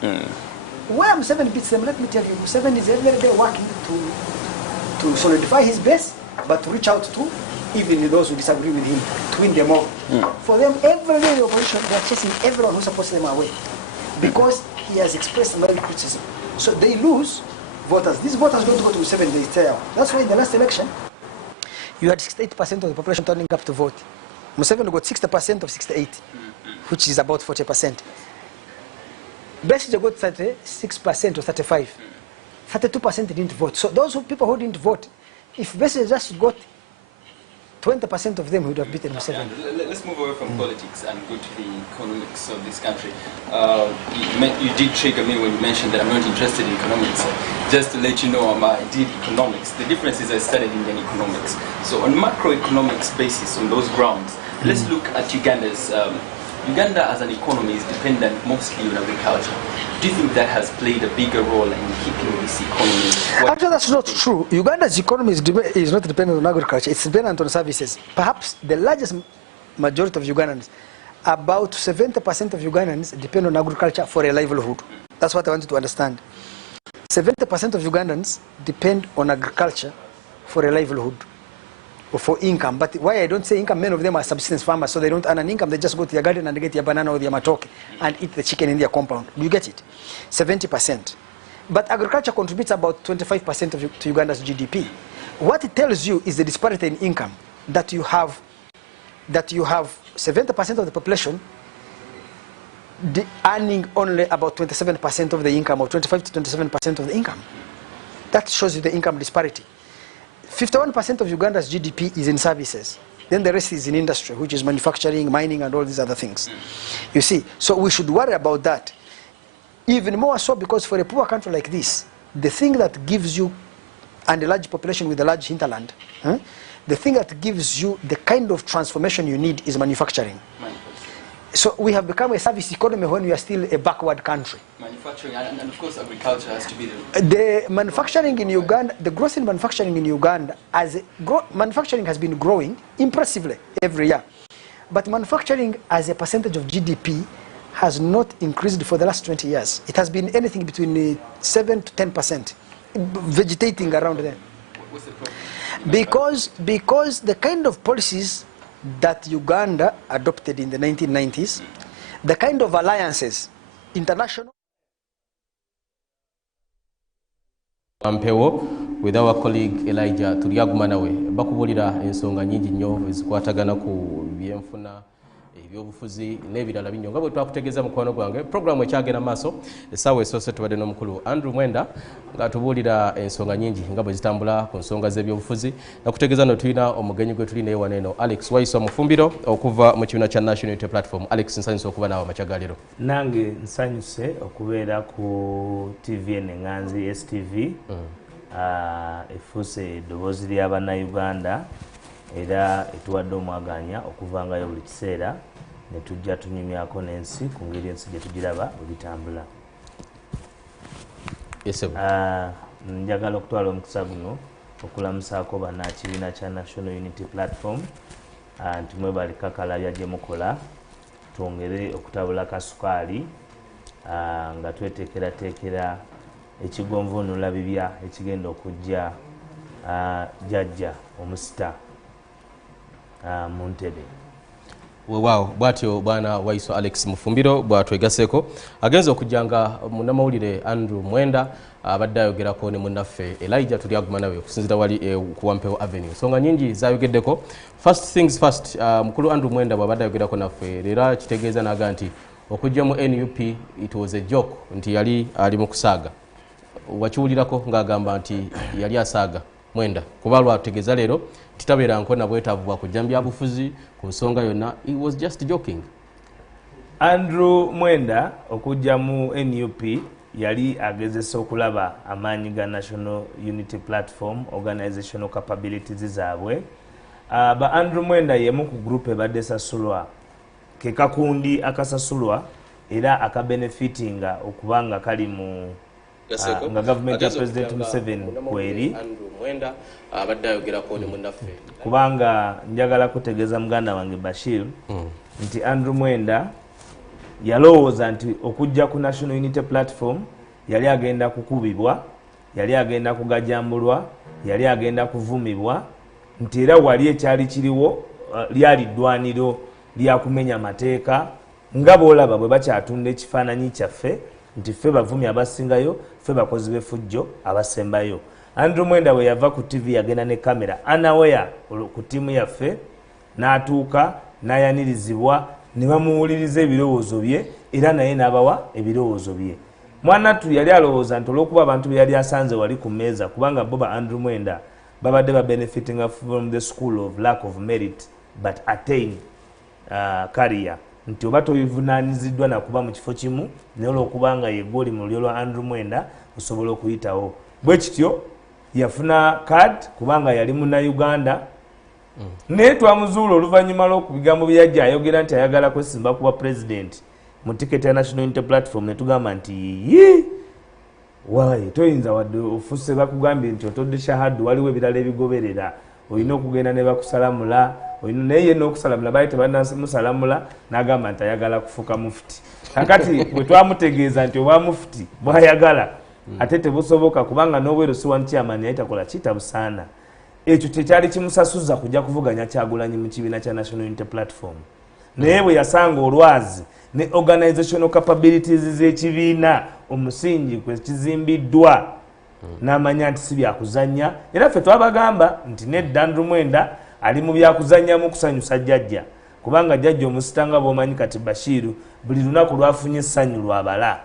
Where Museveni beats them, let me tell you, Museveni is every day working to solidify his base, but to reach out to even those who disagree with him, to win them all. For them, every day the opposition, they are chasing everyone who supports them away, because he has expressed mild criticism. So they lose voters. These voters don't go to Museveni, they stay out. That's why in the last election, you had 68% of the population turning up to vote. Museveni got 60% of 68, which is about 40%. Besigye got 36% or 35%. 32% didn't vote. So those people who didn't vote, if Besigye just got 20% of them, would have beaten Museveni. Let's move away from politics and go to the economics of this country. You did trigger me when you mentioned that I'm not interested in economics. Just to let you know, I did economics. The difference is I studied Indian economics. So on macroeconomics basis, on those grounds, let's look at Uganda's. Uganda as an economy is dependent mostly on agriculture. Do you think that has played a bigger role in keeping this economy? Actually, that's not true. Uganda's economy is not dependent on agriculture. It's dependent on services. Perhaps the largest majority of Ugandans, about 70% of Ugandans depend on agriculture for a livelihood. That's what I want you to understand. 70% of Ugandans depend on agriculture for a livelihood. for income. But why I don't say income, many of them are subsistence farmers, so they don't earn an income. They just go to their garden and they get their banana or their matoke and eat the chicken in their compound. Do you get it? 70%. But agriculture contributes about 25% to Uganda's GDP. What it tells you is the disparity in income, that you have 70% of the population earning only about 27% of the income, or 25 to 27% of the income. That shows you the income disparity. 51% of Uganda's GDP is in services. Then the rest is in industry, which is manufacturing, mining, and all these other things. You see, so we should worry about that. Even more so because for a poor country like this, the thing that gives you, and a large population with a large hinterland, the thing that gives you the kind of transformation you need is manufacturing. So we have become a service economy when we are still a backward country. Manufacturing, and of course agriculture has to be the manufacturing in Uganda, the growth in manufacturing in Uganda, manufacturing has been growing impressively every year. But manufacturing as a percentage of GDP has not increased for the last 20 years. It has been anything between 7 to 10%, vegetating around there. What's the problem? Because the kind of policies that Uganda adopted in the 1990s, the kind of alliances, international. Ampewo with our colleague Elijah Turyagumanawe bakubulira ensonga nyingi nnyo ezikwatagana ku byenfuna ebyobufuzi n'ebirala binyo nga bwe twakutegeeza mukwano gwange programu ekyagenda maaso essaawa esoose tubadde n'omukulu Andrew Mwenda ng'atubuulira ensonga nyingi nga bwe zitambula ku nsonga z'ebyobufuzi nakutegeeza no tulina omugenyi gwe tuli naye waneeno Alex Waiso Mufumbiro okuva mu kibiina kya National Unity Platform. Alex, nsanyuse okuba naawe amakya ga leero. Nange nsanyuse okubeera ku TV enenganzi STV efuuse eddoboozi ly'Abannayuganda era etuwadde omwaganya okuvangayo buli kiseera ne tujja tunyumyako n'ensi ku ngeri ensi gye tugiraba bwe bitambula. Njagala okutwala omukisa guno okulamusaako bannakibiina kya National Unity Platform nti mwebali kakalabya gye mukola twongere okutabula kasukaali nga tweteekerateekera ekigonvuunula bibya ekigenda okujja jjajja omusita mu ntebe. Weewaawo bw'atyo bwana Waiso Alex Mufumbiro bw'atwegaseeko agenza okujjanga munnamawulire Andrew Mwenda abadde ayogerako ne munnaffe Elijah Turyagumanawe okusinziira wali ku Wampewo Avenue. Nsonga nyingi zayogeddeko. First things first, mukulu Andrew Mwenda bw'abadde ayogerako naffe leero kitegeeza naga nti okujja mu NUP it was a joke, nti yali ali mu kusaaga. Wakiwulirako ng'agamba nti yali asaaga Mwenda kuba lwategeeza leero titabeera nkona bwetaavu bwa kujja mu byabufuzi ku nsonga yonna. He was just joking. Andrew Mwenda okujja mu NUP yali agezesa okulaba amaanyi ga National Unity Platform organizational capabilities zaabwe. Ba Andrew Mwenda yemu ku group ebadde sasulwa ke kakundi akasasulwa era akabenefitinga okubanga kali mu nga government ya President Museveni kweri kubanga njagala kutegeeza muganda wange Bashir nti Andrew Mwenda yalowooza nti okujja ku National Unity Platform yali agenda kukubibwa, yali agenda kugajambulwa, yali agenda kuvumibwa, nti era wali ekyali kiriwo lyali ddwaniro lya kumenya mateeka nga boolaba bwe bakyatunda ekifaananyi kyaffe nti ffe bavumi abasingayo, ffe bakozi b'effujjo abasembayo. Andrew Mwenda bwe yava ku TV yagenda ne kamera anawea ku ttiimu yaffe n'atuuka n'ayanirizibwa ne bamuwuliriza ebirowoozo bye era naye n'abawa ebirowoozo bye. Mwanattu yali alowooza nti olw'okuba abantu be yali asanze wali ku mmeeza kubanga bo ba Andrew Mwenda babadde ba benefiting from the school of lack of merit but attain career, nti oba toyivunaaniziddwa nakuba mu kifo kimu naye olw'okubanga yeggoli mu lulyo lwa Andrew Mwenda osobola okuyitawo. Bwe kityo yafuna card kubanga yali Munnayuganda naye twamuzuula oluvannyuma lw'okubigambo bye yajja ayogera nti ayagala kwesimba kuba president mu tiketi ya National Unity Platform ne tugamba nti waayi toyinza wadde ofuuse bakugambye nti otodde shahadu waliwo ebirala ebigoberera olina okugenda ne bakusalamula naye yenna okusalamula baali tebannamusalamula n'agamba nti ayagala kufuuka mufuti. Kakati bwe twamutegeeza nti obwa mufuti bw'ayagala ate tebusoboka kubanga n'obweru si one chairman yali takola kitabusaana ekyo tekyali kimusasuza kujja kuvuganya Kyagulanyi mu kibiina kya National Unity Platform. Naye bwe yasanga olwazi ne organizational capabilities z'ekibiina omusingi kwe kizimbiddwa n'amanya nti si byakuzanya, era ffe twabagamba nti nedda Andrew Mwenda ali mu byakuzanya mu kusanyusa jjajja, kubanga jjajja omusitanga bw'omanyi kati Bashiru buli lunaku lwafunye essanyu lwabala,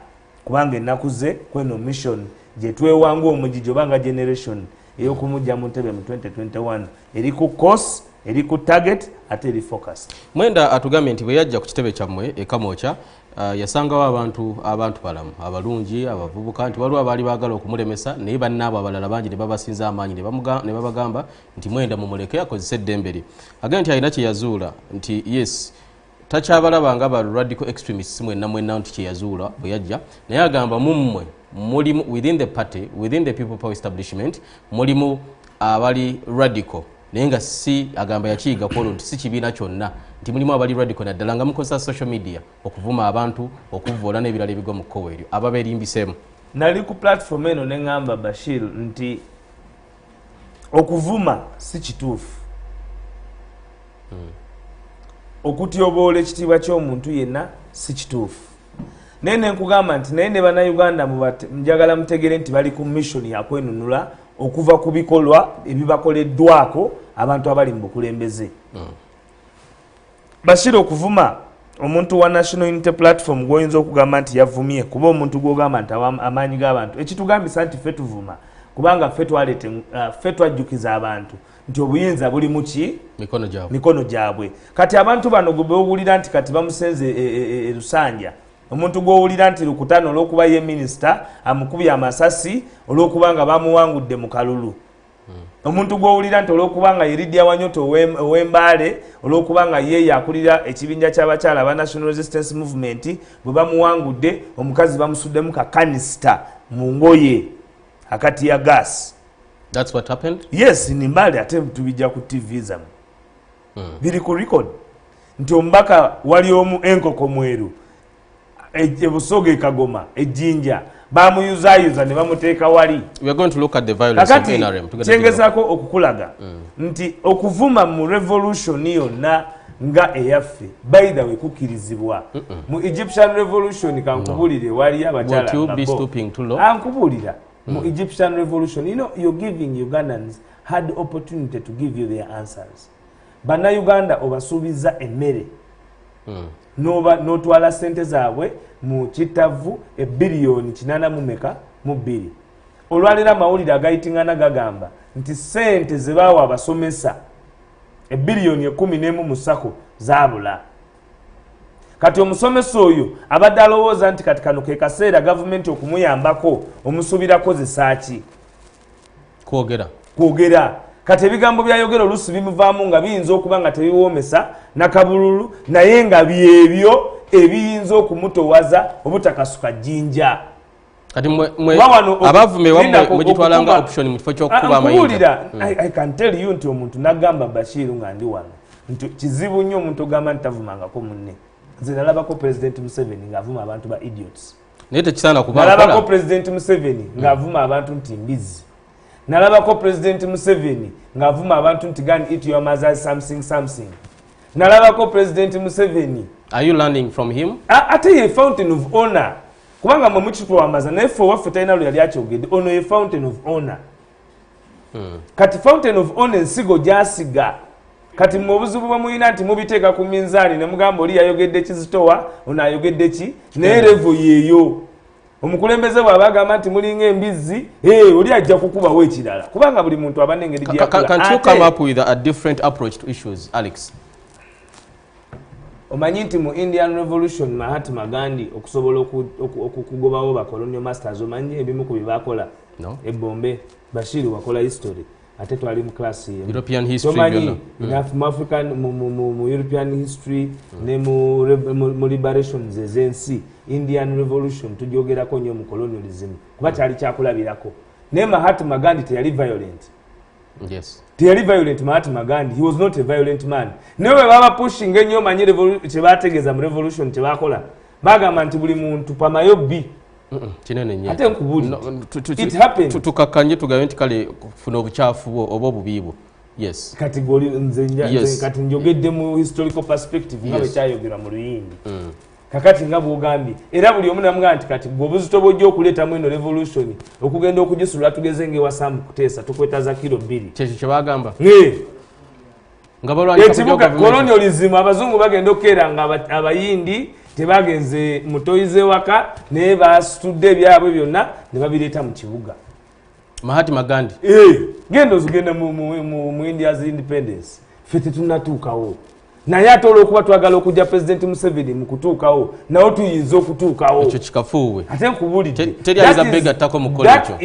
kubanga ennaku ze kweno mission gye twewanga omugigi obanga generation ey'okumujja mu ntebe mu 2021 eri ku course, eri ku target ate eri focus. Mwenda atugambye nti bwe yajja ku kitebe kyammwe ekamooca yasangawo abantu balamu abalungi abavubuka nti waliwo abaali baagala okumulemesa naye bannaabo abalala bangi ne babasinza amaanyi ne babagamba nti Mwenda mumuleke akozese eddembe lye. Agambye nti alina kye yazuula nti yes takyabalabanga ba radical extremists mwenna nti kye yazuula bwe yajja, naye agamba mummwe mulimu within the party, within the people power establishment mulimu abali radical naye nga si agamba yakiyiga kwolwo nti si kibiina kyonna nti mulimu abali radical naddala nga mukozesa social media okuvuma abantu okuvoola n'ebirala ebigwa mu kkowa eryo aba beerimbiseemu. Nali ku platform eno ne ngamba Bashir nti okuvuma si kituufu, okutyoboola ekitiibwa ky'omuntu yenna si kituufu. Naye ne nkugamba nti naye ne bannayuganda njagala mutegere nti bali ku mission yakwenunula okuva ku bikolwa ebibakoleddwako abantu abali mu bukulembeze. Bashir okuvuma omuntu wa National Unity Platform gwoyinza okugamba nti yavumye kuba omuntu gw'ogamba nti amaanyi g'abantu ekitugambisa nti ffe tuvuma kubanga ffe twajjukiza abantu nti obuyinza buli mu ki mikono gyabwe. Kati abantu bano gwe bewulira nti kati bamusenze e Lusanja, omuntu gw'owulira nti Lukutano olw'okuba ye minisita amukubye amasasi olw'okubanga bamuwangudde mu kalulu, omuntu gw'owulira nti olw'okubanga ye Lydia Wanyoto ow'Embaale olw'okubanga ye yakulira ekibinja ky'abakyala aba National Resistance Movement bwe bamuwangudde omukazi bamusuddemu kakanisita mu ngoye akati ya gas. That's what happened? Yes, in Mbale ate tubijja ku TV zamu. Biri ku record nti ombaka wali omu enkoko mweru ebusoge Kagoma ejinja bamuyuzayuza ne bamuteeka wali. We are going to look at the violence of NRM. Kyengezako okukulaga nti okuvuma mu revolution yonna nga eyaffe by the way kukirizibwa mu Egyptian revolution kankubulire wali abakyala ankubulira mu Egyptian revolution, you know, you're giving Ugandans had the opportunity to give you their answers. Bana Uganda obasuubiza emmere n'otwala ssente zaabwe mu kitavu ebbiliyoni 8.2. Olwalira amawulire agayitingana gagamba nti ssente ze baawa abasomesa ebbiliyoni 11 mu ssako zaabula. Kati omusomesa oyo abadde alowooza nti kati kano ke kaseera gavumenti okumuyambako omusuubira kozesa ki? Kwogera. Kati ebigambo byayogera oluusi bimuvaamu nga biyinza okuba nga tebiwoomesa nakabululu naye nga byebyo ebiyinza okumutowaza obutakasuka jjinja. Kati abavume wamwe mugitwalanga option mu kifo ky'okukuba amayinja. I can tell you nti omuntu nagamba Bashir nga ndi wano nti kizibu nnyo omuntu ogamba nti tavumangako munne. Nze nalabako President Museveni ng'avuma abantu ba idiots. Naye tekisaana kuba nalabako President Museveni ng'avuma abantu nti mbizi. Nalabako President Museveni ng'avuma abantu nti gan eat your mother something. Nalabako President Museveni. Are you learning from him? Ate ye fountain of honor. Kubanga mwe mukitwamaza naye ffe waffe talina lwe yali akyogedde ono ye fountain of honor. Kati fountain of honor ensigo gyasiga. Kati mu buzibu bwe muyina nti mubiteeka ku minzaani ne mugamba oli yayogedde kizitowa ono ayogedde ki naye revo yeeyo. Omukulembeze bw'aba agamba nti mulinga embizzi oli ajja kukubawo ekirala kubanga buli muntu aba n'engeri gy'akula. Can't you come up with a different approach to issues, Alex? Omanyi nti mu Indian Revolution Mahatma Gandhi okusobola okugobawo ba colonial masters omanyi ebimu ku byebakola ebombe. Bashir wakola history ate twali mu class ye European history mu African mu European history ne mu liberations ezensi Indian Revolution tujyogerako nnyo mu colonialism kuba kyali kyakulabirako. Ne Mahatma Gandhi teyali violent. Yes. Teyali violent Mahatma Gandhi. He was not a violent man. Newe baba pushing ennyo manyi kye baategeeza mu revolution kye baakola bagamba nti buli muntu pamayobbi kinene nnyo. Ate nkubuli it happened. Tukakanye tugabe nti kale kufuna obukyafu oba obubiibo yes category nze Yes. kati njogedde mu historical perspective nga bekyayogera mu luyindi kakati nga bwogambye era buli omu namugamba nti kati gwe obuzito bwojja okuleetamu eno revolution okugenda okugisula tugeze ng'ewasambu kuteesa tukwetaza kilo 2 kyekyo kye bagamba nga balwanyekibuga colonialism abazungu bagenda okukeera nga abayindi tebagenze mutoyize waka naye basitudde ebyabwe byonna ne babireeta mu kibuga. Mahatma Gandhi genda ozigenda mu India's independence ffe tetunnatuukawo naye ate olw'okuba twagala okujja President Museveni mu kutuukawo nawo tuyinza okutuukawo ekyo kikafuuwe ate nkubulidde teryaza begattako mu kkola ekyo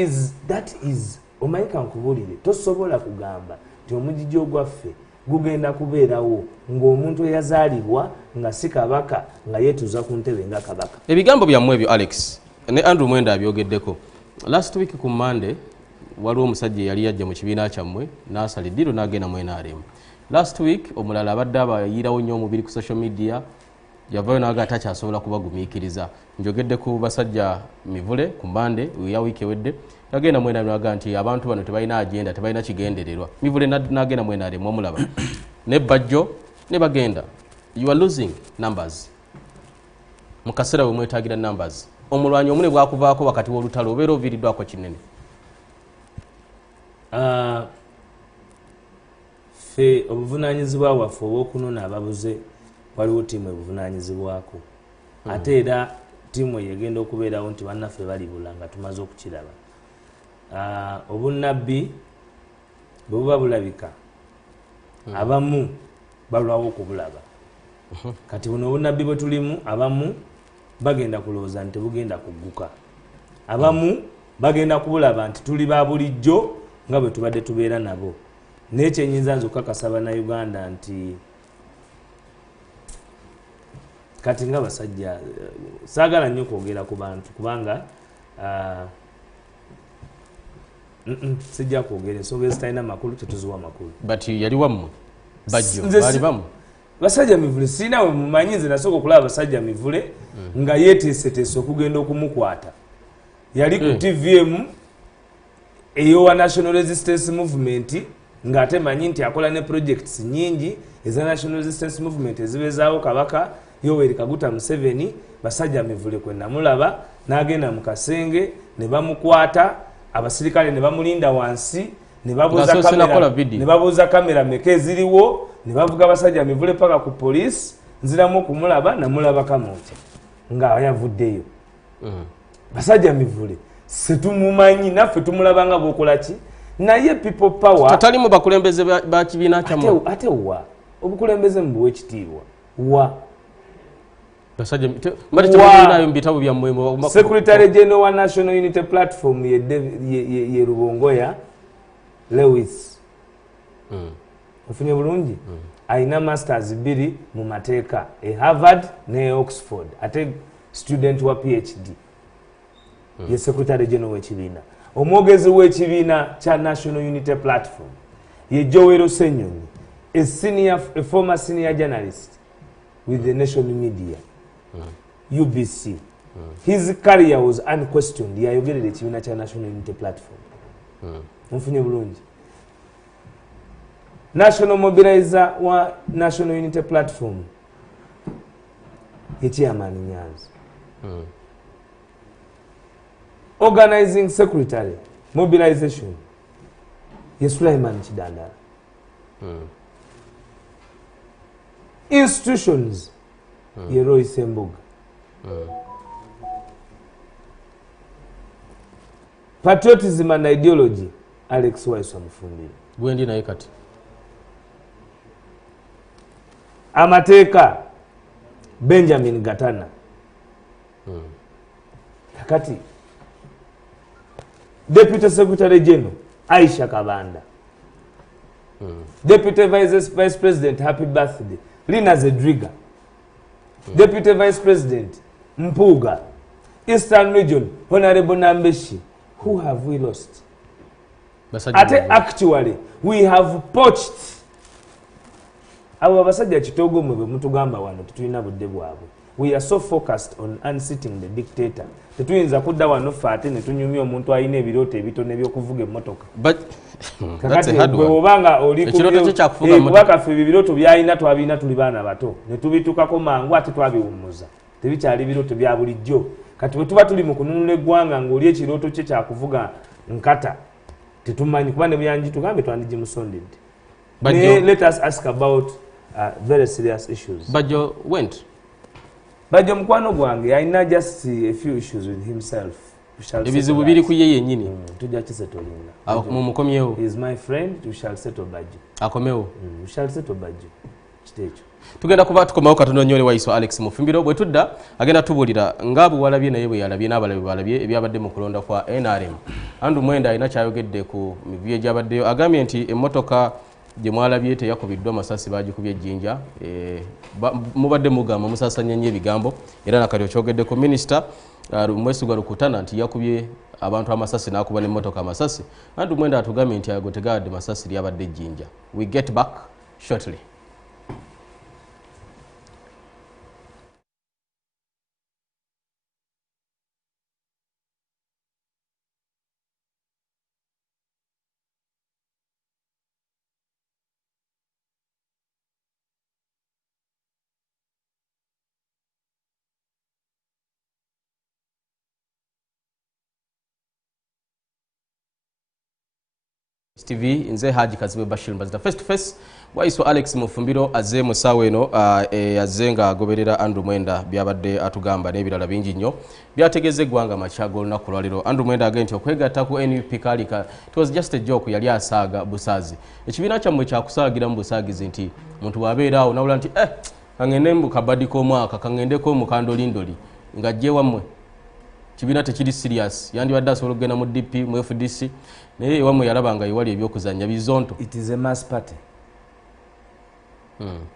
that is omayika nkubulire tosobola kugamba nti omugijjo gwaffe gugenda kubeerawo ng'omuntu eyazaalibwa nga si kabaka nga yeetuuza ku ntebe nga kabaka. Ebigambo byammwe ebyo Alex ne Andrew Mwenda abyogeddeko last week ku Monday waliwo omusajja yali yajja mu kibiina kyammwe n'asala eddiiro n'agenda mu NRM. Last week omulala abadde abayirawo nnyo omubiri ku social media yavayo n'aga takyasobola kubagumiikiriza. Njogedde ku basajja Mivule ku Mbande ya wiiki ewedde yagenda mu NRM n'aga nti abantu bano tebalina agenda tebalina kigendererwa. Mivule n'agenda mu NRM omulaba ne Bajjo ne bagenda. You are losing numbers mu kaseera bwe mwetaagira numbers. Omulwanyi omune bwakuvaako wakati w'olutalo obeera oviiriddwako kinene. Fe obuvunanyizibwa waffe obw'okunona ababuze waliwo ttiimu ebuvunanyizibwako ate era ttiimu yegenda okubeerawo nti bannaffe balibula nga tumaze okukiraba. Obunnabbi bwe buba bulabika abamu balwawo okubulaba kati buno obunnabbi bwe tulimu abamu bagenda kulowooza nti tebugenda kugguka abamu bagenda kubulaba nti tuli ba bulijjo nga bwe tubadde tubeera nabo. N'ekyo enyinza nze okukakasa Bannayuganda nti kati nga basajja saagala nnyo kwogera ku bantu kubanga sijja kwogera ensonga ezitalina makulu tetuziwa makulu. But yali wammwe Bajjo bali bamu basajja Mivule sirina we mumanyi nze nasooka okulaba basajja Mivule nga yeeteeseteese okugenda okumukwata. Yali ku TVM eyowa National Resistance Movement ng'ate manyi nti akola ne projects nyingi eza National Resistance Movement ezibeezaawo Kabaka Yoweri Kaguta Museveni. Basajja Mivule kwe namulaba n'agenda mu kasenge ne bamukwata abasirikale ne bamulinda wansi ne babuuza kamera meka eziriwo ne bavuga basajja Mivule paka ku police nziramu okumulaba namulaba kamoja nga yavuddeyo. Basajja Mivule setumumanyi naffe tumulaba nga bw'okola ki naye people power tatali mu bakulembeze ba kibiina kyammwe ate wa obukulembeze mu buwe ekitiibwa wa basajja mbali tebulinayo mu bitabo byammwe. Secretary General wa National Unity Platform ye Rubongoya Lewis ofunye bulungi alina masters 2 mu mateeka e Harvard ne Oxford ate student wa PhD ye Secretary General w'ekibiina. Omwogezi w'ekibiina kya National Unity Platform ye Joel Senyonyi a former senior journalist with the national media UBC. His career was unquestioned. Yayogerera ekibiina kya National Unity Platform. Mfunye bulungi. National mobilizer wa National Unity Platform ye Chairman Nyanzi. Organizing Secretary Mobilization ye Sulaiman Kidandala. Institutions ye Roy Semboga. Patriotism and ideology Alex Waiso Mufumbire. Gwendi naye kati amateeka Benjamin Gatana. Kati Deputy Secretary General Aisha Kabanda. Deputy Vice President Happy Birthday Lina Zedriga. Deputy Vice President Mpuga. Eastern Region Honorable Nambeshi. Who have we lost? Actually we have poached abo basajja kitogo mwe mutugamba wano tutulina budde bwabwe. We are so focused on unseating the dictator. Tetuyinza kudda wano fate ne tunyumya omuntu ayina ebirooto ebitone by'okuvuga emmotoka. But kakati gwe obanga oli kubanga ffe bibiroto byalina twabina tuli baana bato ne tubitukako mangu ate twabiwummuza tebikyali biroto bya bulijjo kati bwe tuba tuli mu kununula eggwanga ng'oli ekirooto kye kyakuvuga nkata tetumanyi kuba ne buyanji tugambe twandigimusondedde. Let us ask about very serious issues. Bajo went. Bajo mukwano gwange alina just a few issues with himself. Ebizibu biri ku ye yennyini. Tujja kisettlinga. Mumukomyewo. He is my friend, we shall settle Bajo. Akomewo. We shall settle Bajo. Kiteekyo. Tugenda kuba tukomawo katono nnyo waiso Alex Mufumbiro bwe tudda agenda tubulira ngaabu walabye naye bwe yalabye n'abalabye balabye ebyabadde mu kulonda kwa NRM. Andrew Mwenda alina kyayogedde ku mivuyo egyabaddeyo agambye nti emmotoka gye mwalabye teyakubiddwa amasasi bagikubye ejjinja mubadde mugamba musasanya nnyo ebigambo era nakati okyogedde ku minisita Mwesigwa Rukutana nti yakubye abantu amasasi n'akuba n'emmotoka amasasi. Andrew Mwenda atugambye nti ago tegawadde masasi lyabadde ejjinja. We get back shortly. TV nze Haji Kazibwe Bashir mbazita face to face waiso Alex Mufumbiro aze musawe eno azenga agoberera Andrew Mwenda byabadde atugamba n'ebirala bingi nnyo byategeze gwanga machago na kulwaliro. Andrew Mwenda agenti okwegatta ku NUP kalika it was just a joke yali asaga busazi ekibina kyammwe kyakusaagira mu busagizi nti muntu wabeera awo nawula nti kangende mu kabadiko mwaka kangendeko mu kandolindoli ngajje wamwe kibina tekiri serious yandibadde asobola okugenda mu DP mu FDC naye wamwe yalabanga iwali ebyokuzanya bizonto. It is a mass party.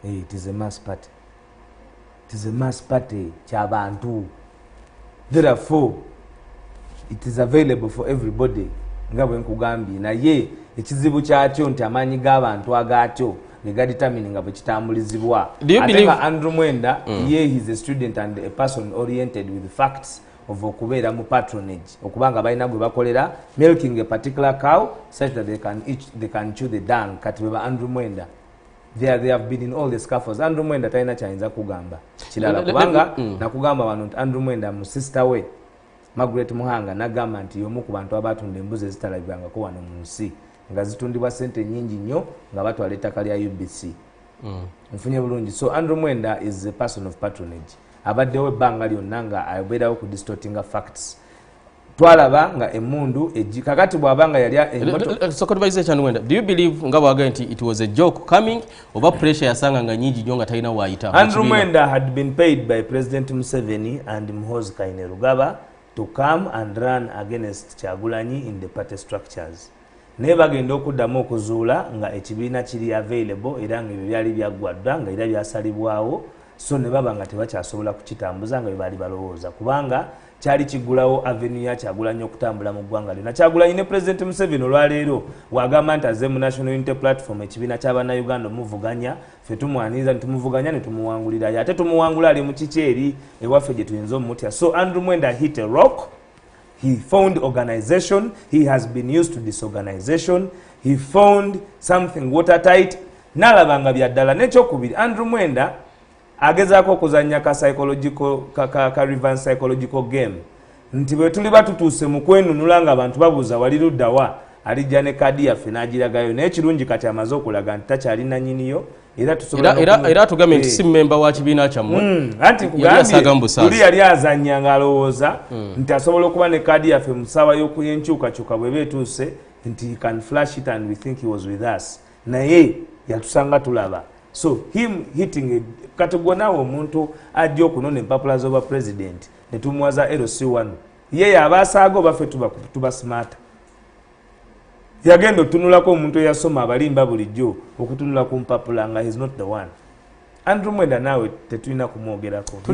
It is a mass party. It is a mass party kyabantu. Therefore it is available for everybody nga bwe nkugambye naye ekizibu kyakyo nti amaanyi g'abantu agaakyo negadetermine nga bwe kitambulizibwa. Ate nga Andrew Mwenda ye he is a student and a person oriented with facts of okubeera mu patronage okubanga balina gwe bakolera milking a particular cow such that they can chew the dung. Kati beba Andrew Mwenda they have been in all the scaffolds. Andrew Mwenda talina kyayinza kugamba kirala kubanga nakugamba wano nti Andrew Mwenda mu sister we Margaret Muhanga nagamba nti y'omu ku bantu abatunda embuzi ezitalabibwangako wano mu nsi nga zitundibwa sente nyingi nnyo nga batwala ettaka lya UBC. Nfunye bulungi. So Andrew Mwenda is a person of patronage. Abaddewo ebbanga lyonna nga abeerawo ku distortinga facts. Twalaba nga emundu kakati bw'abanga yali do you believe nga bw'agambye nti it was a joke coming oba pressure yasanga nga nyingi nnyo nga talina waayita? Andrew Mwenda had been paid by President Museveni and Muhoozi Kainerugaba to come and run against Kyagulanyi in the party structures. Naye bagenda okuddamu okuzuula nga ekibiina kiri available era nga ebyo byali byaggwaddwa nga era byasalibwawo. So ne baba nga tebakyasobola kukitambuza nga bali balowooza kubanga kyali kigulawo avenue ya Kyagulanyi okutambula mu ggwanga lyonna. Kyagulanyi ne President Museveni olwaleero bw'agamba nti azze mu National Unity Platform ekibiina ky'Abannayuganda omuvuganya ffe tumwaniriza netumuvuganya ne tumuwangulirayo ate tumuwangula ali mu kiki eri ewaffe gye tuyinza omutya. So Andrew Mwenda hit a rock. He found organization. He has been used to disorganization. He found something watertight. N'alaba nga byaddala. N'ekyokubiri Andrew Mwenda agezaako okuzanya ka psychological ka revenge psychological game nti bwe tuli batutuuse mu kwenunula nga abantu babuuza wali luddawa alijja ne kadi yaffe n'agiragayo naye kirungi kati amaze okulaga nti takyali nannyiniyo era tugambe nti si mmemba wa kibiina kyammwe anti kugambye yali azanya ng'alowooza nti asobola okuba ne kadi yaffe mu ssaawa y'enkyukakyuka bwe beetuuse nti he can flash it and we think he was with us naye yatusanga tulaba. So him hitting kati gwe naawe omuntu ajja okunona empapula z'obwa president ne tumuwaza LC1 ye abasaaga oba ffe tuba smart. Yagenda otunulako omuntu eyasoma abalimba bulijjo okutunula ku mpapula nga he's not the one. Andrew Mwenda naawe tetulina kumwogerako.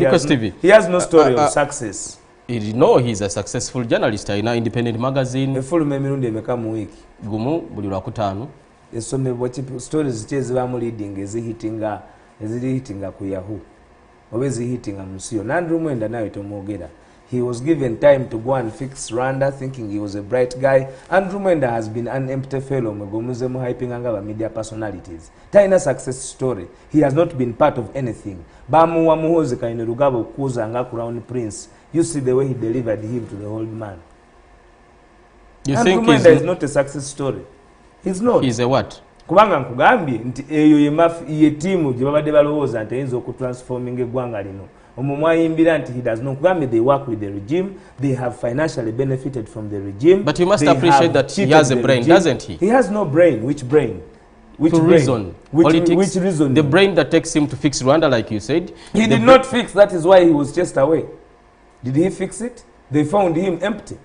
He has no story of success. You know he's a successful journalist in independent magazine. Efuluma emirundi emeka mu wiiki? Gumu buli lwakutaano. Esomebwa stories ki ezibamu leading eziri hitinga ku Yahoo oba ezihitinga mu nsi yonna. Andrew Mwenda naawe tomwogera. He was given time to go and fix Rwanda, thinking he was a bright guy. Andrew Mwenda has been an empty fellow, Megomuzemu hyping anga media personalities. Taina success story. He has not been part of anything. Bamu wa muhozi kaine rugabo kuza anga crown prince. You see the way he delivered him to the old man. You Andrew think Mwenda is not a success story. He's not. He's a what? Kubanga nkugambye nti eyo ye timu gye babadde balowooza nti eyinza okutransforming eggwanga lino. Omumwayimbira nti he does not kugambye they work with the regime, they have financially benefited from the regime. But you must appreciate that he has a brain, doesn't he? He has no brain. Which brain? Which to brain? reason. Politics. Which reason? The brain that takes him to fix Rwanda, like you said. He did not fix, that is why he was chased away. Did he fix it? They found him empty.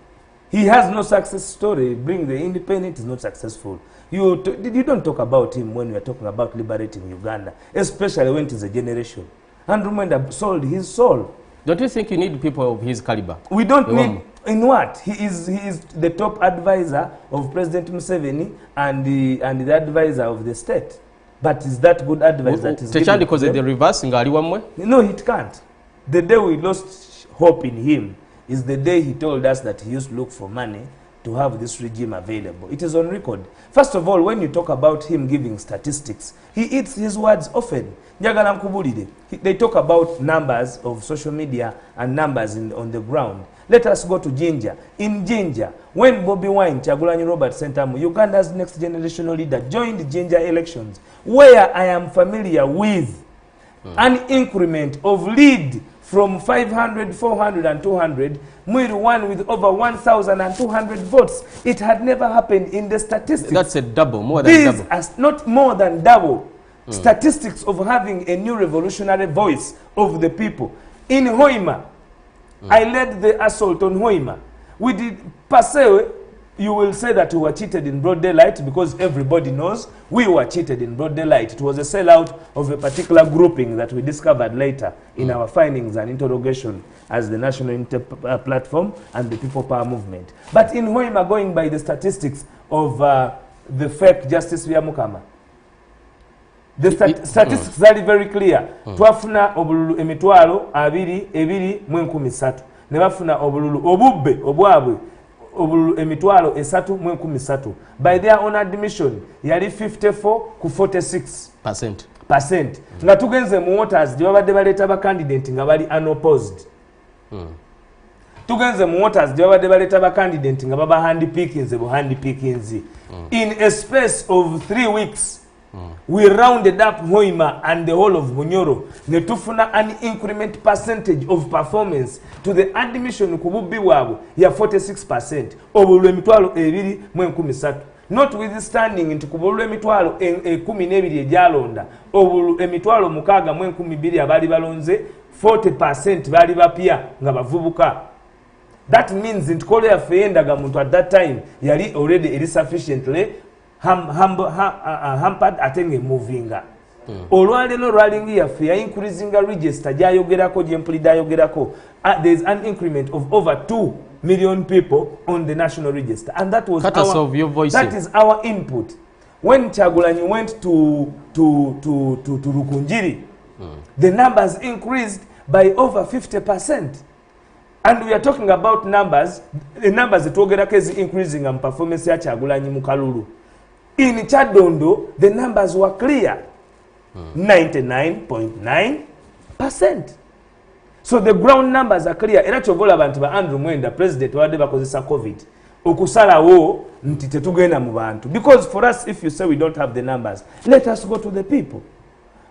He has no success story. Bring the independent is not successful. You don't talk about him when we are talking about liberating Uganda, especially when it is a generation. Andrew Mwenda sold his soul. Don't you think you need people of his caliber? We don't need. In what? He is the top advisor of President Museveni and the advisor of the state. But is that good advice that is given because the reverse? No, it can't. The day we lost hope in him is the day he told us that he used to look for money to have this regime available. It is on record. First of all, when you talk about him giving statistics, he eats his words often. They talk about numbers of social media and numbers on the ground. Let us go to Jinja. In Jinja, when Bobby Wine, Kyagulanyi Robert Sentamu, Uganda's next generational leader, joined Jinja elections, where I am familiar with an increment of lead from 500, 400 and 200, Mwiru won with over 1,200 votes. It had never happened in the statistics. That's a double, more than double. These are not more than double statistics of having a new revolutionary voice of the people. In Hoima, I led the assault on Hoima. We did Pasewe. You will say that we were cheated in broad daylight because everybody knows we were cheated in broad daylight. It was a sellout of a particular grouping that we discovered later in our findings and interrogation as the National Platform and the People Power Movement. But in Hoima, going by the statistics of the fake Justice via Mukama, the statistics are very clear. Twafuna obululu emitwalo ebiri mu 13 ne bafuna obululu obubbe obwabwe obululu emitwalo 3 mu 13. By their own admission yali 54 ku 46%. Nga tugenze mu voters gye babadde baleeta ba candidate nga bali unopposed. Tugenze mu voters gye babadde baleeta ba candidate nga baba handpickings bo handpickings. In a space of 3 weeks, we rounded up Hoima and the whole of Bunyoro. Netufuna an increment percentage of performance to the admission kububbi wabu ya 46%. Obululu emitwalo 2 mu 13. Notwithstanding nti kubululu emitwalo 12 ejalonda, obululu emitwalo 6 mu 12 abali balonze, 40% bali bapya nga bavubuka. That means nti kole yafendaga muntu at that time yali already sufficiently hampered atenge movinga. Olwalero rallying yaffe ya increasing register jayogerako jempulida ayogerako. There is an increment of over 2 million people on the national register, and that was that is our input. When Kyagulanyi went to Rukunjiri, the numbers increased by over 50%. And we are talking about numbers, the numbers that Ogerako is increasing and performance ya Kyagulanyi mu Kalulu. In Chadondo, the numbers were clear. 99.9%. So the ground numbers are clear. Era chovola abantu ba Andrew Mwenda, president wadde bakozesa COVID. Okusalawo nti tetugenda mu bantu. Because for us, if you say we don't have the numbers, let us go to the people.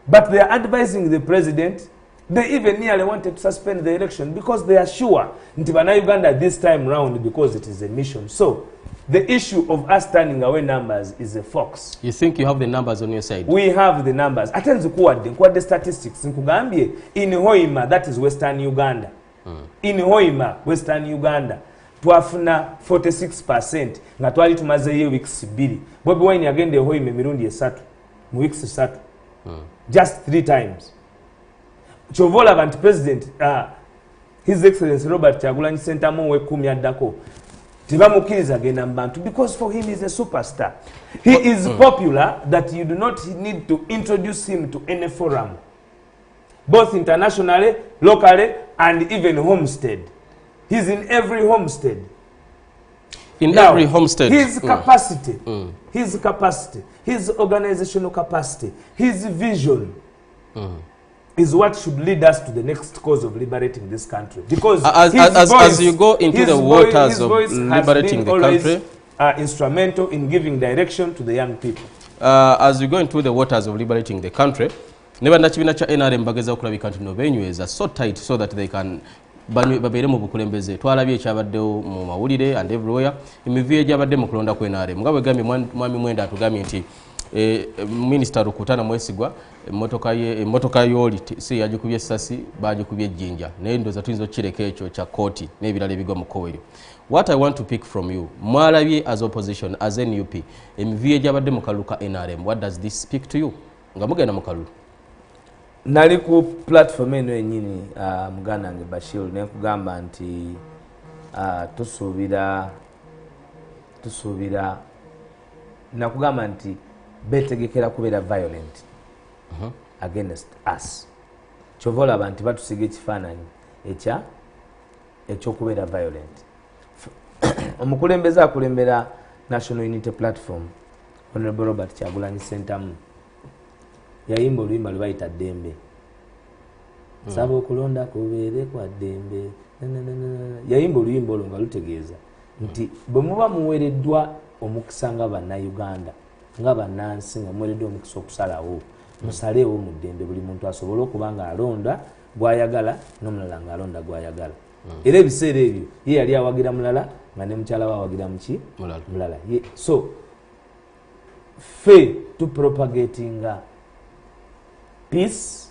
But they are advising the president. They even nearly wanted to suspend the election because they are sure nti bana Uganda this time round because it is a mission. So the issue of us turning away numbers is a fox. You think you have the numbers on your side? We have the numbers. Atenzi kuwadde statistics nkugambye in Hoima, that is Western Uganda. In Hoima, Western Uganda, twafuna 46% nga twali tumazeyo weeks 2. Bobi Wine agende Hoima emirundi 3 mu weeks 3. Just 3 times. Chovola bantu president His Excellency Robert Kyagulanyi Sentamu we 10 addako. Tibamukiriza agenda mu bantu because for him is a superstar. He is popular that you do not need to introduce him to any forum, both internationally, locally, and even homestead. He's in every homestead. In every homestead. His capacity, his capacity, his organizational capacity, his vision is what should lead us to the next cause of liberating this country. Because as you go into the waters of liberating the country, instrumental in giving direction to the young people. As you go into the waters of liberating the country, never nachibina cha NRM bageza okulabika nti no venues are so tight so that they can babeere mu bukulembeze. Twalabye ekyabaddewo mu mawulire and everywhere emivuyo egyabadde mu kulonda ku NRM nga bwe gambye mwami Mwenda atugambye nti Minister Rukutana Mwesigwa emmotoka y'oli si yagikubye essasi bagikubye ejjinja naye ndoza tuyinza okukireka ekyo kya kooti n'ebirala ebigwa mu kkowe eryo. What I want to pick from you, mwalabye as opposition, as NUP, emivuyo egyabadde mu kalulu ka NRM, what does this speak to you? Nga mugenda mu kalulu. Nali ku platform eno yennyini muganda wange Bashir nekugamba nti tusuubira nakugamba nti betegekera kubeera violent against us. Kyova olaba nti batusiga ekifaananyi ekyokubeera violent. Omukulembeze akulembera National Unity Platform Honorable Robert Kyagulanyi Ssentamu yayimba oluyimba lwe bayita Ddembe. Saba okulonda kubeere kwa ddembe. Yayimba oluyimba olwo nga lutegeeza nti bwe muba muweereddwa omukisa nga bannayuganda nga bannansi nga muweereddwa omukisa okusalawo musaleewo mu ddembe buli muntu asobole okuba nga alonda gw'ayagala n'omulala ng'alonda gw'ayagala. Era ebiseera ebyo ye yali awagira mulala nga ne mukyala we awagira muki mulala. So ffe tupropagating peace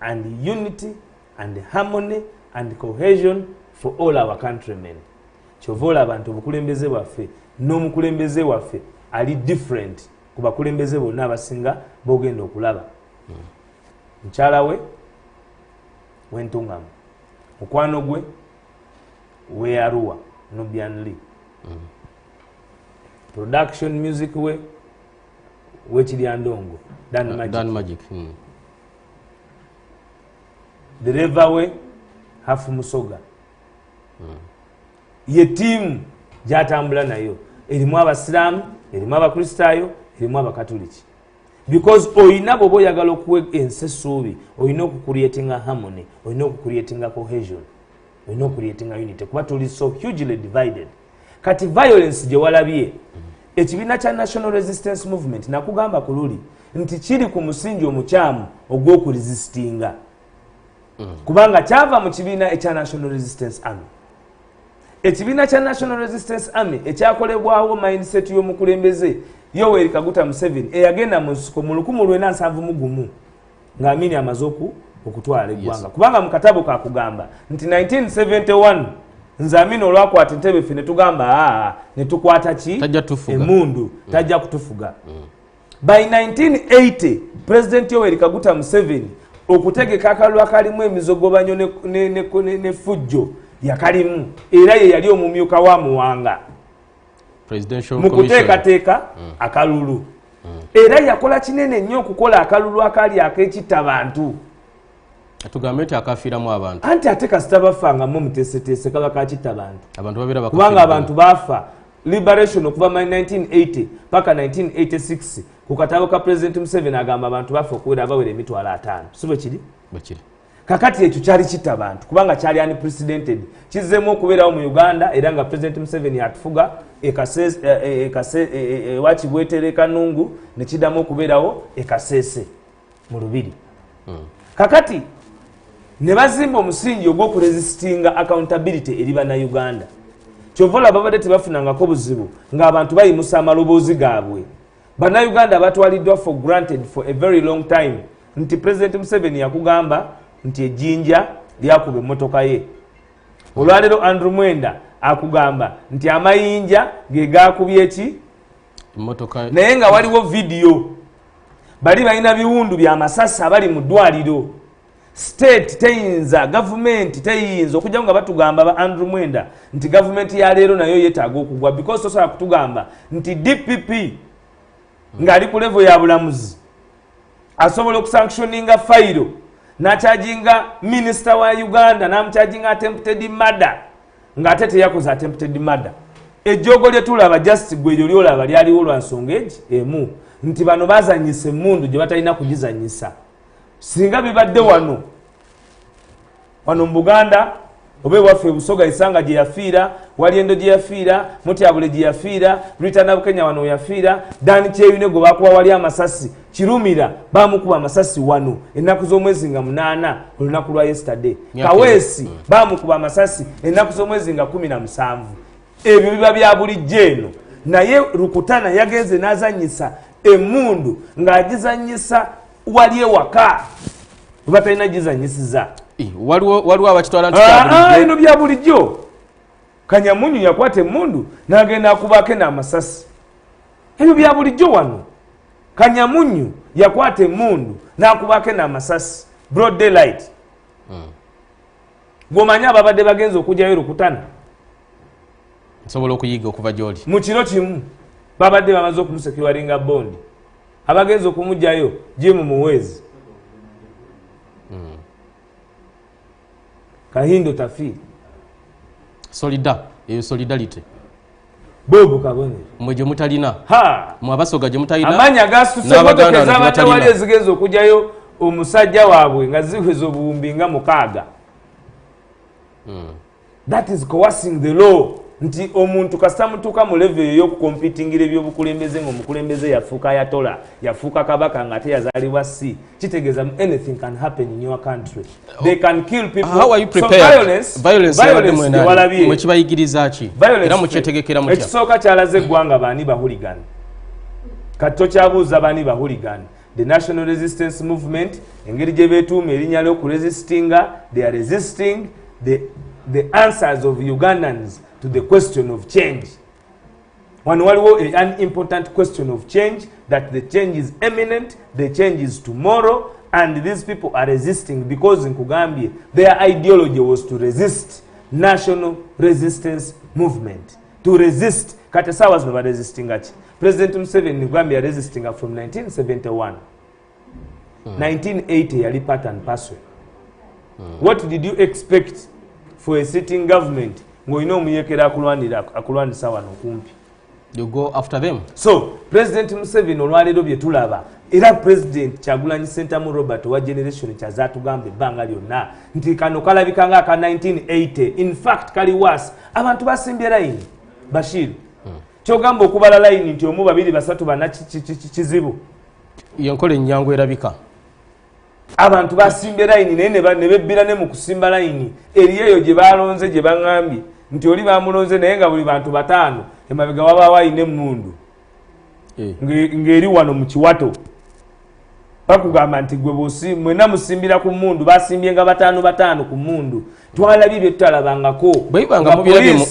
and unity and harmony and cohesion for all our countrymen. Kyova olaba nti obukulembeze bwaffe n'omukulembeze waffe ali different ku bakulembeze bonna abasinga b'ogenda okulaba. Mukyala we Wentungamu, mukwano gwe Wearua Nubian Lee, production music we Wechiryandongo Dan Magic. Dereva we Hafu Musoga. Ye team gyatambula nayo erimu abasiraamu, erimu abakristaayo, erimu abakatoliki. Because oyina bw'oba oyagala okuwa ensi essuubi, oyina okucreatinga harmony, oyina okucreatinga cohesion, oyina okucreatinga unity kuba tuli so hugely divided. Kati violence gye walabye ekibiina kya National Resistance Movement nakugamba ku luli nti kiri ku musingi omukyamu ogw'okuresistinga. Kubanga kyava mu kibiina ekya National Resistance Army. Ekibiina kya National Resistance Army ekyakolebwawo mindset y'omukulembeze Yoweri Kaguta Museveni eyagenda mu nsiko mu 1971 ng'amini amaze okutwala eggwanga. Kubanga mu katabo kakugamba nti 1971 nze amini olwakwata entebe ffe ne tugamba ne tukwata ki emundu tajja kutufuga. By 1980 President Yoweri Kaguta Museveni okutegeka akalulu akalimu emizogobanyo ne fujjo yakalimu era ye yali omumyuka wa Muwanga mu kuteekateeka akalulu. Era yakola kinene nnyo okukola akalulu akali akekitta abantu. Atugambe nti akafiiramu abantu. Anti ate kasita bafangamu muteeseteese kaba kakitta abantu. Kubanga abantu baafa. Liberation okuva mu 1980 paka 1986 ku katabo ka President Museveni agamba abantu bafa okuwera bawera emitwalo 5. Si bwe kiri? Kakati ekyo kyali kitta abantu kubanga kyali unprecedented. Kizzemu okubeerawo mu Uganda era nga President Museveni atufuga Wakibwetere Kanungu ne kiddamu okubeerawo Kasese mu Lubiri. Kakati ne bazimba omusingi ogw'okuresistinga accountability eri bannayuganda. Kyova olaba babadde tebafunangako buzibu ng'abantu bayimusa amaloboozi gaabwe. Bannayuganda batwaliddwa for granted for a very long time nti President Museveni yakugamba nti ejjinja lyakuba emmotoka ye. Olwaleero Andrew Mwenda akugamba nti amayinja ge gaakubye ki emmotoka, naye nga waliwo vidiyo bali balina biwundu bya masasi abali mu ddwaliro. State teyinza, government teyinza okujja nga batugamba ba Andrew Mwenda nti government ya leero nayo yeetaaga okugwa because osobola kutugamba nti DPP ng'ali ku level ya bulamuzi asobola okusanctioninga fayiro n'akyajinga minisita wa Uganda n'amukyajinga attempted murder ng'ate teyakoze attempted murder. Ejjogo lye tulaba just gwe eryo lyolaba lyaliwo lwa nsonga emu nti bano bazanyisa emmundu gye batalina kugizanyisa. Singa bibadde wano mu Buganda oba ewaffe Busoga Isanga gye yafiira, Walyendo gye yafiira, Mutyabule gye yafiira, Rita Bukenya wano yafiira, Dani Kyeyune gwe bakuba wali amasasi, Kirumira bamukuba amasasi wano ennaku z'omwezi nga 8 olunaku lwa yesterday. Kaweesi bamukuba amasasi ennaku z'omwezi nga 17. Ebyo biba bya bulijjo eno. Naye Rukutana yagenze n'azanyisa emmundu ng'agizanyisa wali ewaka batalina gizanyisiza. Waliwo abakitwala nti ino bya bulijjo. Kanyamunyu yakwata emmundu n'agenda akubako n'amasasi. Ebyo bya bulijjo wano. Kanyamunyu yakwata emmundu n'akubako n'amasasi. Broad daylight. Gwomanyi ababadde bagenza okujjayo Rukutana. Nsobola okuyiga okuva gy'oli. Mu kiro kimu babadde bamaze okumusekiwalinga bondi. Abagenza okumugjayo Jim Muwezi. Kahindo Tafiri. Solidarity. Bobo Kabone. Mwe gye mutalina. Ha! Mu Abasoga gye mutalina. Amanya gasutse motoka z'abatawali ezigenza okujjayo omusajja waabwe nga ziweza obuwumbi nga 6. That is coercing the law. Nti omuntu kasita mutuuka mu level y'okukompitingira ebyobukulembeze ng'omukulembeze yafuuka ayatola, yafuuka kabaka ng'ate yazaalibwa si. Kitegeeza anything can happen in your country. They can kill people. How are you prepared? So violence mwe kibayigiriza ki? Era mukyetegekera mutya? Ekisooka kyalaze eggwanga baani bahuligan. Kati tokyabuuza baani bahuligan. The National Resistance Movement, engeri gye beetuuma erinnya ly'okuresistinga, they are resisting the answers of Ugandans to the question of change. One an important question of change, that the change is imminent, the change is tomorrow, and these people are resisting because in Kugambia, their ideology was to resist national resistance movement. To resist, Katesa was never resisting. President Museveni in Uganda resisting from 1971. 1980, yali part and parcel. What did you expect for a sitting government? You go after them. So, President Museveni olwaleero bye tulaba era President Kyagulanyi Ssentamu Robert wa generation kyazatugamba ebbanga lyonna nti kano kalabika nga aka 1980. In fact kali was abantu basimbye layini Bashir. Kyogamba okubala layini nti omu 2 3 bana kizibu. Yonkole nnyangu erabika. Abantu basimbye layini naye ne bebbira ne mu kusimba layini eriyeyo gye balonze gye baŋŋambye nti oli bamulonze naye nga buli bantu 5 emabega waba wayina emmundu ng'eri wano mu kiwato bakugamba nti gwe bosi mwena musimbira ku mmundu basimbye nga 5 ku mmundu twalabye bye tutalabangako bwebanga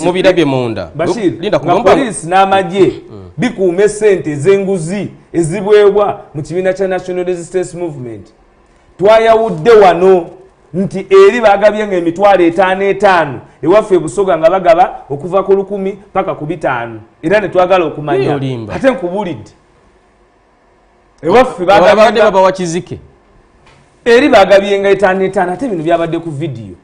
mubirabye munda Bashir nga polisi n'amagye bikuuma essente ez'enguzi ezibwebwa mu kibiina kya National Resistance Movement. Twayawudde wano nti eri bagabye nga emitwalo 5 ewaffe Busoga nga bagaba okuva ku 10 paka ku 5 era ne twagala okumanya ate nkubulidde ewaffe bagabye baba wakizike eri bagabye nga 5 ate bino byabadde ku video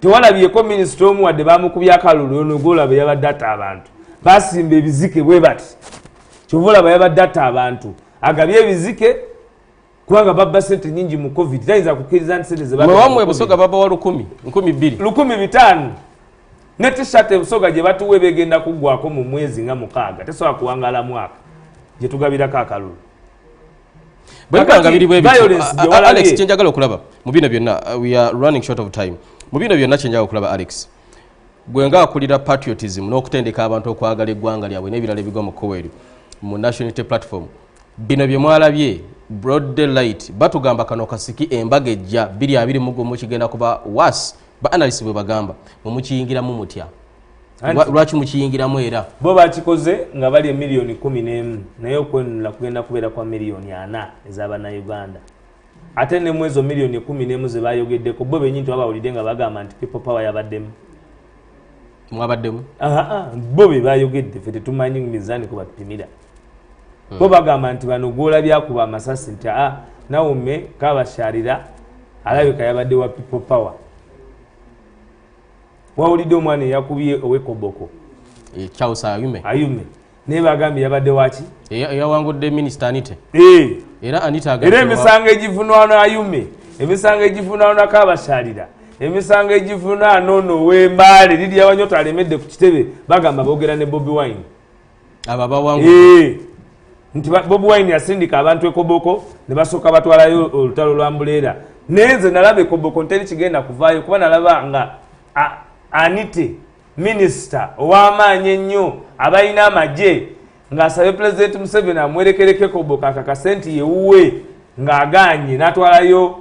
tewalabyeko minisita omu wadde bamukubya akalulu ono golaba yabadde ata abantu basimba ebizike bwe bati kyovulaba yabadde ata abantu agabye ebizike kubanga baba sente nyingi mu covid tayinza kukkiriza nti sente zebaba wamwe Busoga baba wa 1,200 ne t-shirt Busoga gye batuwe begenda kuggwako mu mwezi nga 6 tesobola kuwangala mwaka gye tugabirako akalulu bwebanga biri bwe Alex kyenjagala okulaba mu bino byonna we are running short of time mu bino byonna kyenjagala okulaba Alex gwe nga akulira patriotism n'okutendeka abantu okwagala eggwanga lyabwe n'ebirala ebigwa mu koweri mu National Unity Platform bino bye mwalabye broad daylight batugamba kano kasiki embaga ejja 2021 kigenda kuba was ba analysts bwe bagamba mumukiyingiramu mutya lwaki mukiyingiramu era bo bakikoze nga bali miliyoni 11 naye okwenula kugenda kubeera kwa miliyoni 4 ez'abana Uganda ate ne mwezo miliyoni 11 ze bayogeddeko bo benyini twabawulidde nga bagamba nti people power yabaddemu mwabaddemu bo be bayogedde ffe tetumanyi mizaani kuba tupimira bo bagamba nti bano gwola byakuba amasasi nti Naume kabasharira alabika yabadde wa people power wawulidde omwana eyakubye owekoboko Charles Ayume naye bagambye yabadde waki yawangudde minisita Anite era Anita era emisango egivunwana Ayume emisango egivunwana Kabashalira emisango egivunwana ono w'embaale Lydia Wanyoto alemedde ku kitebe bagamba boogera ne Bobi Wine aba bawangudde nti Bobi Wine yasindika abantu ekoboko ne basooka batwalayo olutalo lwa Mbuleera nenze nalaba ekoboko nteri kigenda kuvaayo kuba nalaba nga Anite minisita ow'amaanyi ennyo abalina amagye ng'asabye Pulezidenti Museveni amwerekereko ekoboko akakase nti yewuwe ng'agaanye n'atwalayo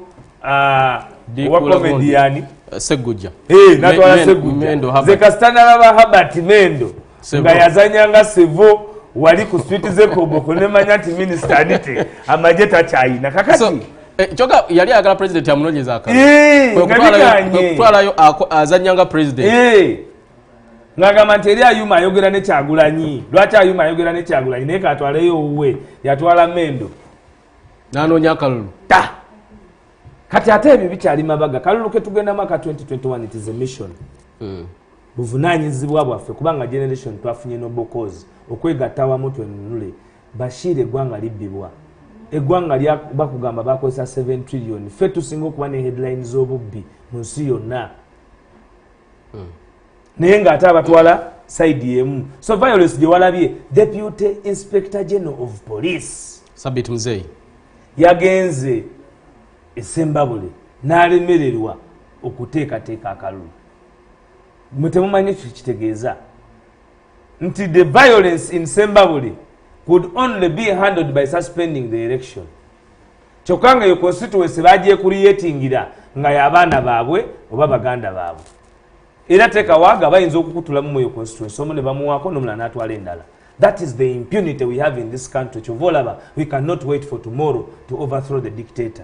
owa komediyani Segujja n'atwala Segujja ze kasita nalaba Herbert Mendo nga yazanyanga Sevo wali ku switi z'ekoboko nemanya nti minisita Anite amagye takyayina kakati choka yali agala president amunonyeza akala kutwalayo azanyanga president ngagamba nti eri Ayuma ayogera ne Kyagulanyi lwaki Ayuma ayogera ne Kyagulanyi naye katwaleyo owuwe yatwala Mendo n'anoonya akalulu kati ate ebyo bikyali mabaga kalulu ke tugenda maka 2021 it is a mission buvunaanyizibwa bwaffe kubanga generation twafunye nobokozi okwegatta awamu twenunule Bashir eggwanga libbibwa eggwanga bakugamba bakozesa 7 trillion ffe tusinga okuba ne headlines z'obubbi mu nsi yonna naye ng'ate abatwala side emu so violence gye walabye Deputy Inspector General of Police Sabit Mzei yagenze Sembabule n'alemererwa okuteekateeka akalulu mutemumanyi kitegeeza nti the violence in Sembabule could only be handled by suspending the election kyokka nga yo constituency bagyekulyetingira nga y'abaana baabwe oba baganda baabwe era tekawaaga bayinza okukutulamu mu yo constituency omu ne bamuwaako n'omulala n'atwala endala. That is the impunity we have in this country. Chovolaba, we cannot wait for tomorrow to overthrow the dictator.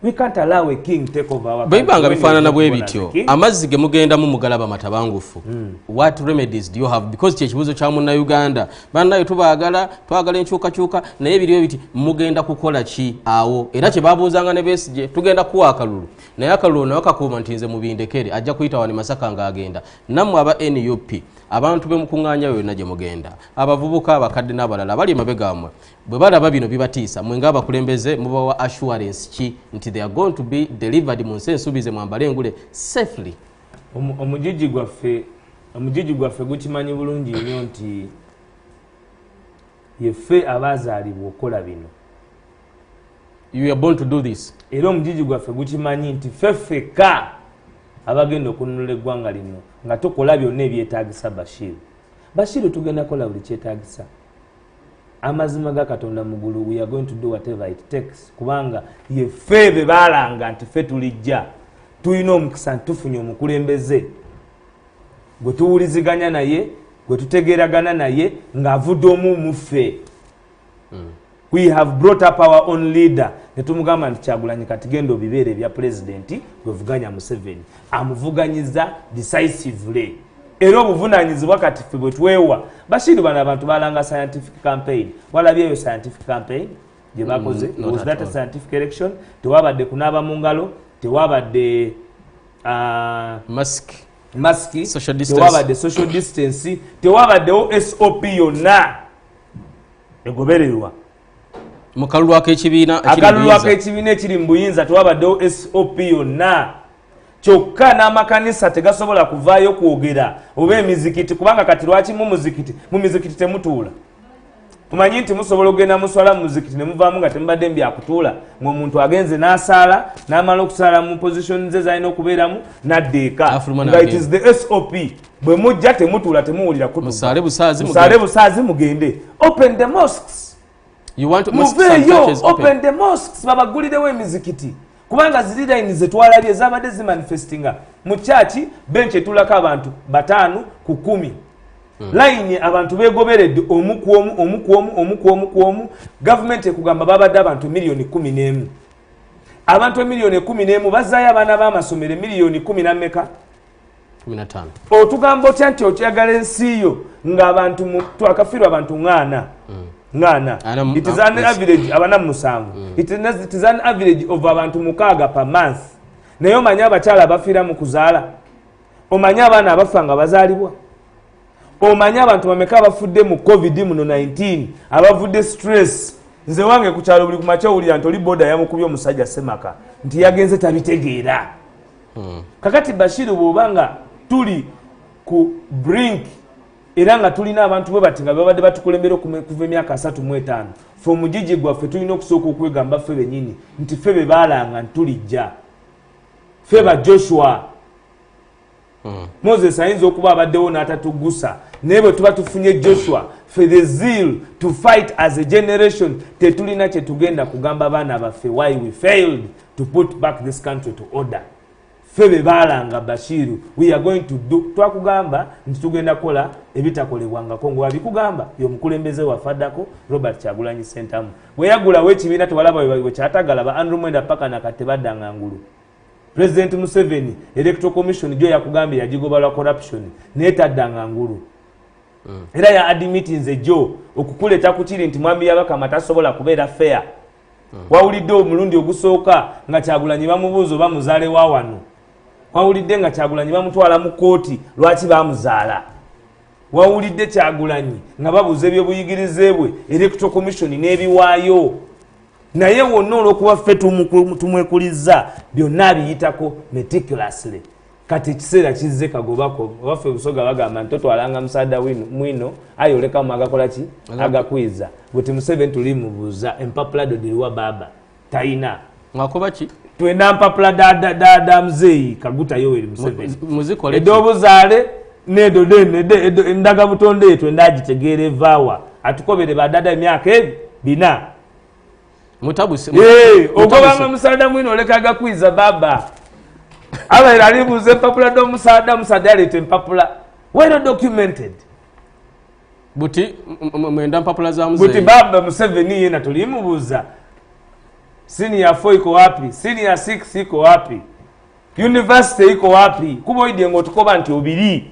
We can't allow a king take over our country. Baibanga bifaanana bwe bityo amazzi ge mugendamu mugalaba matabangufu. What remedies do you have? Because kyekibuzo kya munna Uganda bannayo tubaagala twagala enkyukakyuka naye ebiriyo biti mugenda kukola ki awo era kye babuuzanga ne Besigye tugenda kuwa akalulu naye akalulu nayo kakuuma nti nze mubindekere ajja kuyita wani Masaka ng'agenda nammwe aba NUP abantu bemukuŋŋaanya yonna gye mugenda abavubuka abakadde n'abalala bali emabegaammwe bwe balaba bino bibatiisa mwe ng'abakulembeze mubawa assurance ki nti they are going to be delivered mu nsi ensuubize mwambale engule safely. Omujiji gwaffe gukimanyi bulungi nnyo nti yeffe abaazaalibwa okukola bino. You are born to do this. Era omujiji gwaffe gukimanyi nti ffeffeka abagenda okununula eggwanga lino nga tukola byonna ebyetaagisa Bashir tugenda kola buli kyetaagisa. Amazima ga Katonda mugulu, we are going to do whatever it takes kubanga yeffe be baalanga nti ffe tulijja tulina omukisa ntufunye omukulembeze gwe tuwuliziganya naye gwe tutegeeragana naye ng'avudde omu muffe. We have brought up our own leader. Netumugamba nti Kyagulanyi kati genda obibeere ebya president gwevuganya Museveni amuvuganyiza decisively. Era obuvunaanyizibwa kati ffe bwe twewa Bashir bano abantu balanga scientific campaign. Walabyeyo scientific campaign gye bakoze. Was that a scientific election? Tewabadde kunaaba mu ngalo, tewabadde mask, tewabadde social distance, tewabaddewo SOP yonna egobererwa. Akalulu ak'ekibiina ekiri mu buyinza tewabaddewo SOP yonna. Kyokka n'amakanisa tegasobola kuvaayo kwogera oba emizikiti kubanga kati lwaki mu mizikiti temutuula. Tumanyi nti musobola okugenda muswala mu muzikiti ne muvaamu nga temubadde mbyakutuula ng'omuntu agenze n'asaala n'amala okusaala mu position ze z'alina okubeeramu n'addeeka nga it is the SOP. Bwe mujja temutuula temuwulira kutuuka musaale busaazi mugende. Open the mosques. You want muveeyo open the mosques babagulirewo emizikiti kubanga ziriraini zetwalabye zabadde zimanifestinga mu kyaki bench etulako abantu 5 ku 10 line abantu begoberedde omu government ekugamba babadde abantu milioni 11 abantu milioni 11 bazaayo abaana b'amasomero milioni 10 na meka 15 otugamba otya nti otyagala ensi yo ng'abantu twakafirwa abantu 8 ngana it is an average abana musanvu it is an average of abantu mukaaga per month naye omanya abakyala abafiira mu kuzaala omanya abaana abafanga bazaalibwa omanya abantu bameka abafudde mu covid muno 19 abavudde stress nze wange ku kyalo buli kumakya owulira nti oli boda yamukubye omusajja semaka nti yagenze tabitegeera kakati Bashir bw'obanga tuli ku brink era nga tulina abantu bwe bati nga babadde batukulembera okuva emyaka 35 fe omugigi gwaffe tulina okusooka okwegamba ffe bennyini nti ffe be baalanga ntulijja ffe ba Joshua Moses ayinza okuba abaddewo n'atatugusa naye bwe tuba tufunye Joshua for the zeal to fight as a generation tetulina kye tugenda kugamba abaana baffe why we failed to put back this country to order. Febe balanga Bashiru we are going to do twakugamba nti tugenda kola ebitakolebwanga kongo abikugamba yomukulembeze wa fadako Robert Kyagulanyi Sentamu bwe yagula wekibina tewalaba bwe kyatagala ba Andrew Mwenda paka nakatebadanga ngulu President Museveni Electoral Commission jo yakugambye yajigobalwa corruption netadanga ngulu era ya admit nze jo okukuleta kukiri nti mwambi yabaka matasobola kubeera fair wawulidde omulundi ogusooka nga Kyagulanyi bamubuuzo bamuzaale wa wano wawulidde nga Kyagulanyi bamutwala mu kooti lwaki bamuzaala wawulidde Kyagulanyi nga babuuza ebyobuyigirize bwe Electoral Commission n'ebiwaayo naye wonna olw'okuba ffe tumwekuliza byonna biyitako meticulously kati ekiseera kizze kagobako waffe busoga bagamba ntotwalanga musaada mwino ayoleka mu agakola ki agakwiza buti Museveni tulimubuuza empapula dodiriwa baba tayina mwakoba ki twenda mpapula dada mzeyi kaguta Yoweri Museveni edobuzaale nedode endaga butonde twenda agitegeere vaawa atukobere badada emyaka bina mutabuse ogobanga musaada mwino oleka agakwiza baba aba alibuze empapula do musaada alete empapula well documented buti mwenda empapula za mzee buti baba Museveni yena tulimubuza senior 4 iko wapi senior 6 iko wapi university iko wapi kubo ide ngotukoba nti obiri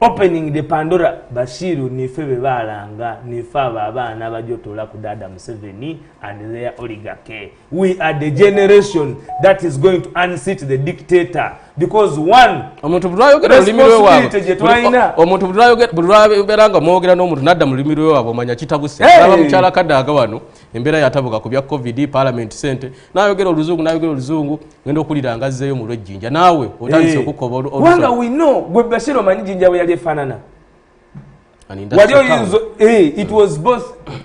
opening the Pandora Bashiru ni febe balanga ni faba abana bajotola ku dada Museveni and their oligarchy. We are the generation that is going to unseat the dictator because one omuntu budwayogera limirwe wabo omuntu budwayogera mwogera n'omuntu nadda mu limirwe wabo manya kitabuse aba mukyala kadaga wano embera yatabuka ku bya covid parliament center nayogera oluzungu ngendo okulira ngazzeyo mu lwejjinja nawe otandise okukoba wanga we know gwe Bashir omanyi jinja bwe yali efanana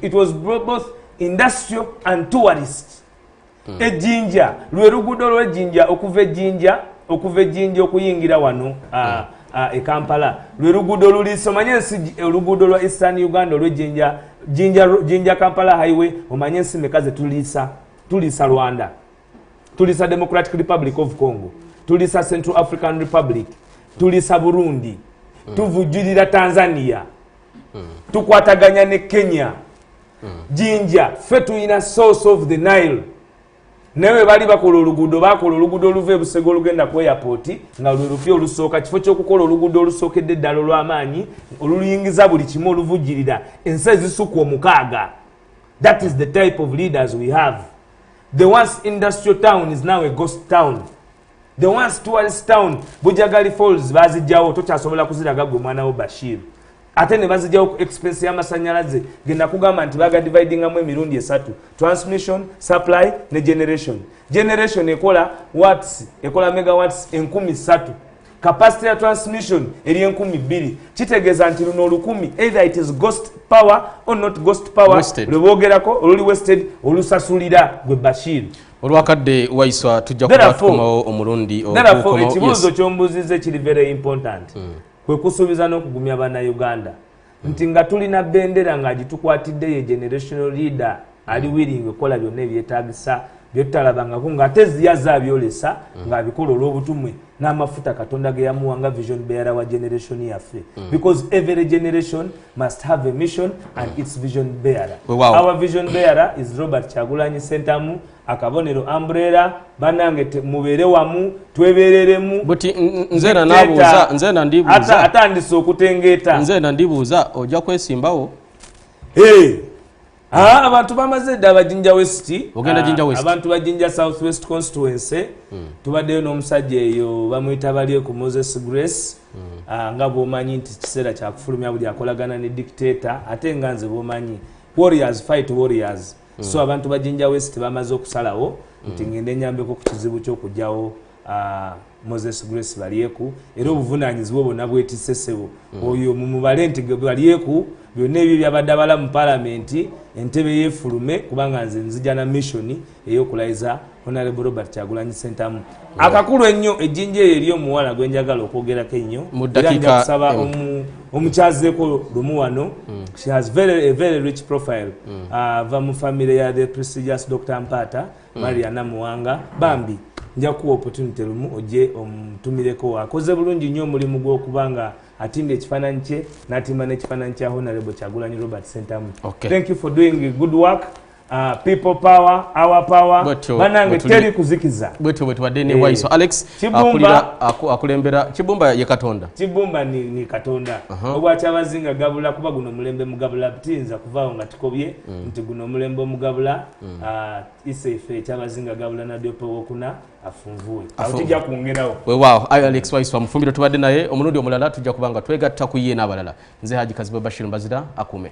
it was both industrial and tourist ejjinja lwe lugudo lw'ejjinja okuva ejjinja okuyingira wano e Kampala lwe lugudo luliso manye nsi olugudo lwa Eastern Uganda olw'ejjinja jinja Kampala highway omanye nsi mekaze tulisa Rwanda tulisa Democratic Republic of Congo tulisa Central African Republic tulisa Burundi tuvujirira Tanzania tukwataganya ne Kenya jinja fetu ina source of the Nile newe bali bakola olugudo oluve Busego olugenda ku airport nga lulupyo olusooka kifo ky'okukola olugudo olusookedde eddalo lw'amaanyi oluluyingiza buli kimu oluvujjirira ensi ezisukwa omukaaga. That is the type of leaders we have. The once industrial town is now a ghost town. The once tourist town Bujagali Falls bazijjawo tokyasobola kuziraga gwe mwana wo Bashir ate ne bazijjawo expense y'amasanyalaze genda kugamba nti baga dividingamu emirundi esatu transmission supply ne generation ekola watts ekola megawatts 10,000 capacity ya transmission eri 2,000 kitegeeza nti luno olukumi either it is ghost power or not ghost power lwebogerako oluli wasted olusasulira gwe Bashir olwakadde waiswa tujja kubakomawo omulundi therefore ekibuuzo ky'ombuzize kiri very important kwe kusuubiza n'okugumya bana Uganda nti nga tulina bendera nga gitukwatidde ye generational leader ali willing okukola byonna ebyetaagisa byotalabangako ng'ate ziyaza abyolesa ng'abikola olw'obutumwe n'amafuta Katonda ge yamuwanga vision bearer wa generation yaffe because every generation must have a mission and its vision bearer. Our vision bearer is Robert Kyagulanyi Sentamu akabonero umbrella banange mubeere wamu twebereremu buti nzena nabuuza nzena ndibuuza atandise okutengeeta nzena ndibuuza ojja kwesimbawo abantu bamaze dda abajinja west ogenda jinja west abantu bajinja south west constituency tubaddeyo n'omusajja eyo bamuyita balye ku Moses Grace nga bwomanyi nti kiseera kyakufulumya buli akolagana ne dictator ate nga nze bwomanyi warriors fight warriors so abantu bajinja west bamaze okusalawo nti ngende nyambeko ku kizibu ky'okujjawo Moses Grace balyeku era obuvunaanyizibwa bwonna bwetisse ssebo oyo mumubale nti balyeku byonna ebyo byabadde abala mu palamenti entebe yeefulume kubanga nze nzija na missioni ey'okulayiza Honorable Robert Kyagulanyi Ssentamu akakulu ennyo ejjinja eyo eri omuwala gwe njagala okwogerako ennyo era nja kusaba omukyazeeko lumu wano she has a very rich profile ava mu family ya the prestigious Dr. Mpata Mariana Muwanga bambi nja kuwa opportunity lumu oje omutumireko akoze bulungi nnyo omulimu gw'okubanga atinde ekifaananyi kye n'atimba n'ekifaananyi kya Honorable Kyagulanyi Robert Ssentamu. Thank you for doing good work. People power, our power. Banange teri kuzikiza. Bwetu bwetubadde ne Waiso Alex akulembera Kibumba ye Katonda. Kibumba ni Katonda. Obwakyabazinga gabula kuba guno mulembe mugabula bitinza kuvaawo nga tikobye nti guno mulembe mugabula iseife kyabazinga gabula na dopo wokuna afunvuwe. Atijja kuongerawo. Wow, Alex Waiso amufumbira tubadde naye omulundi omulala tujja kubanga twegatta ku ye n'abalala. Nze Haji Kazibwe Bashir Mbazira akume.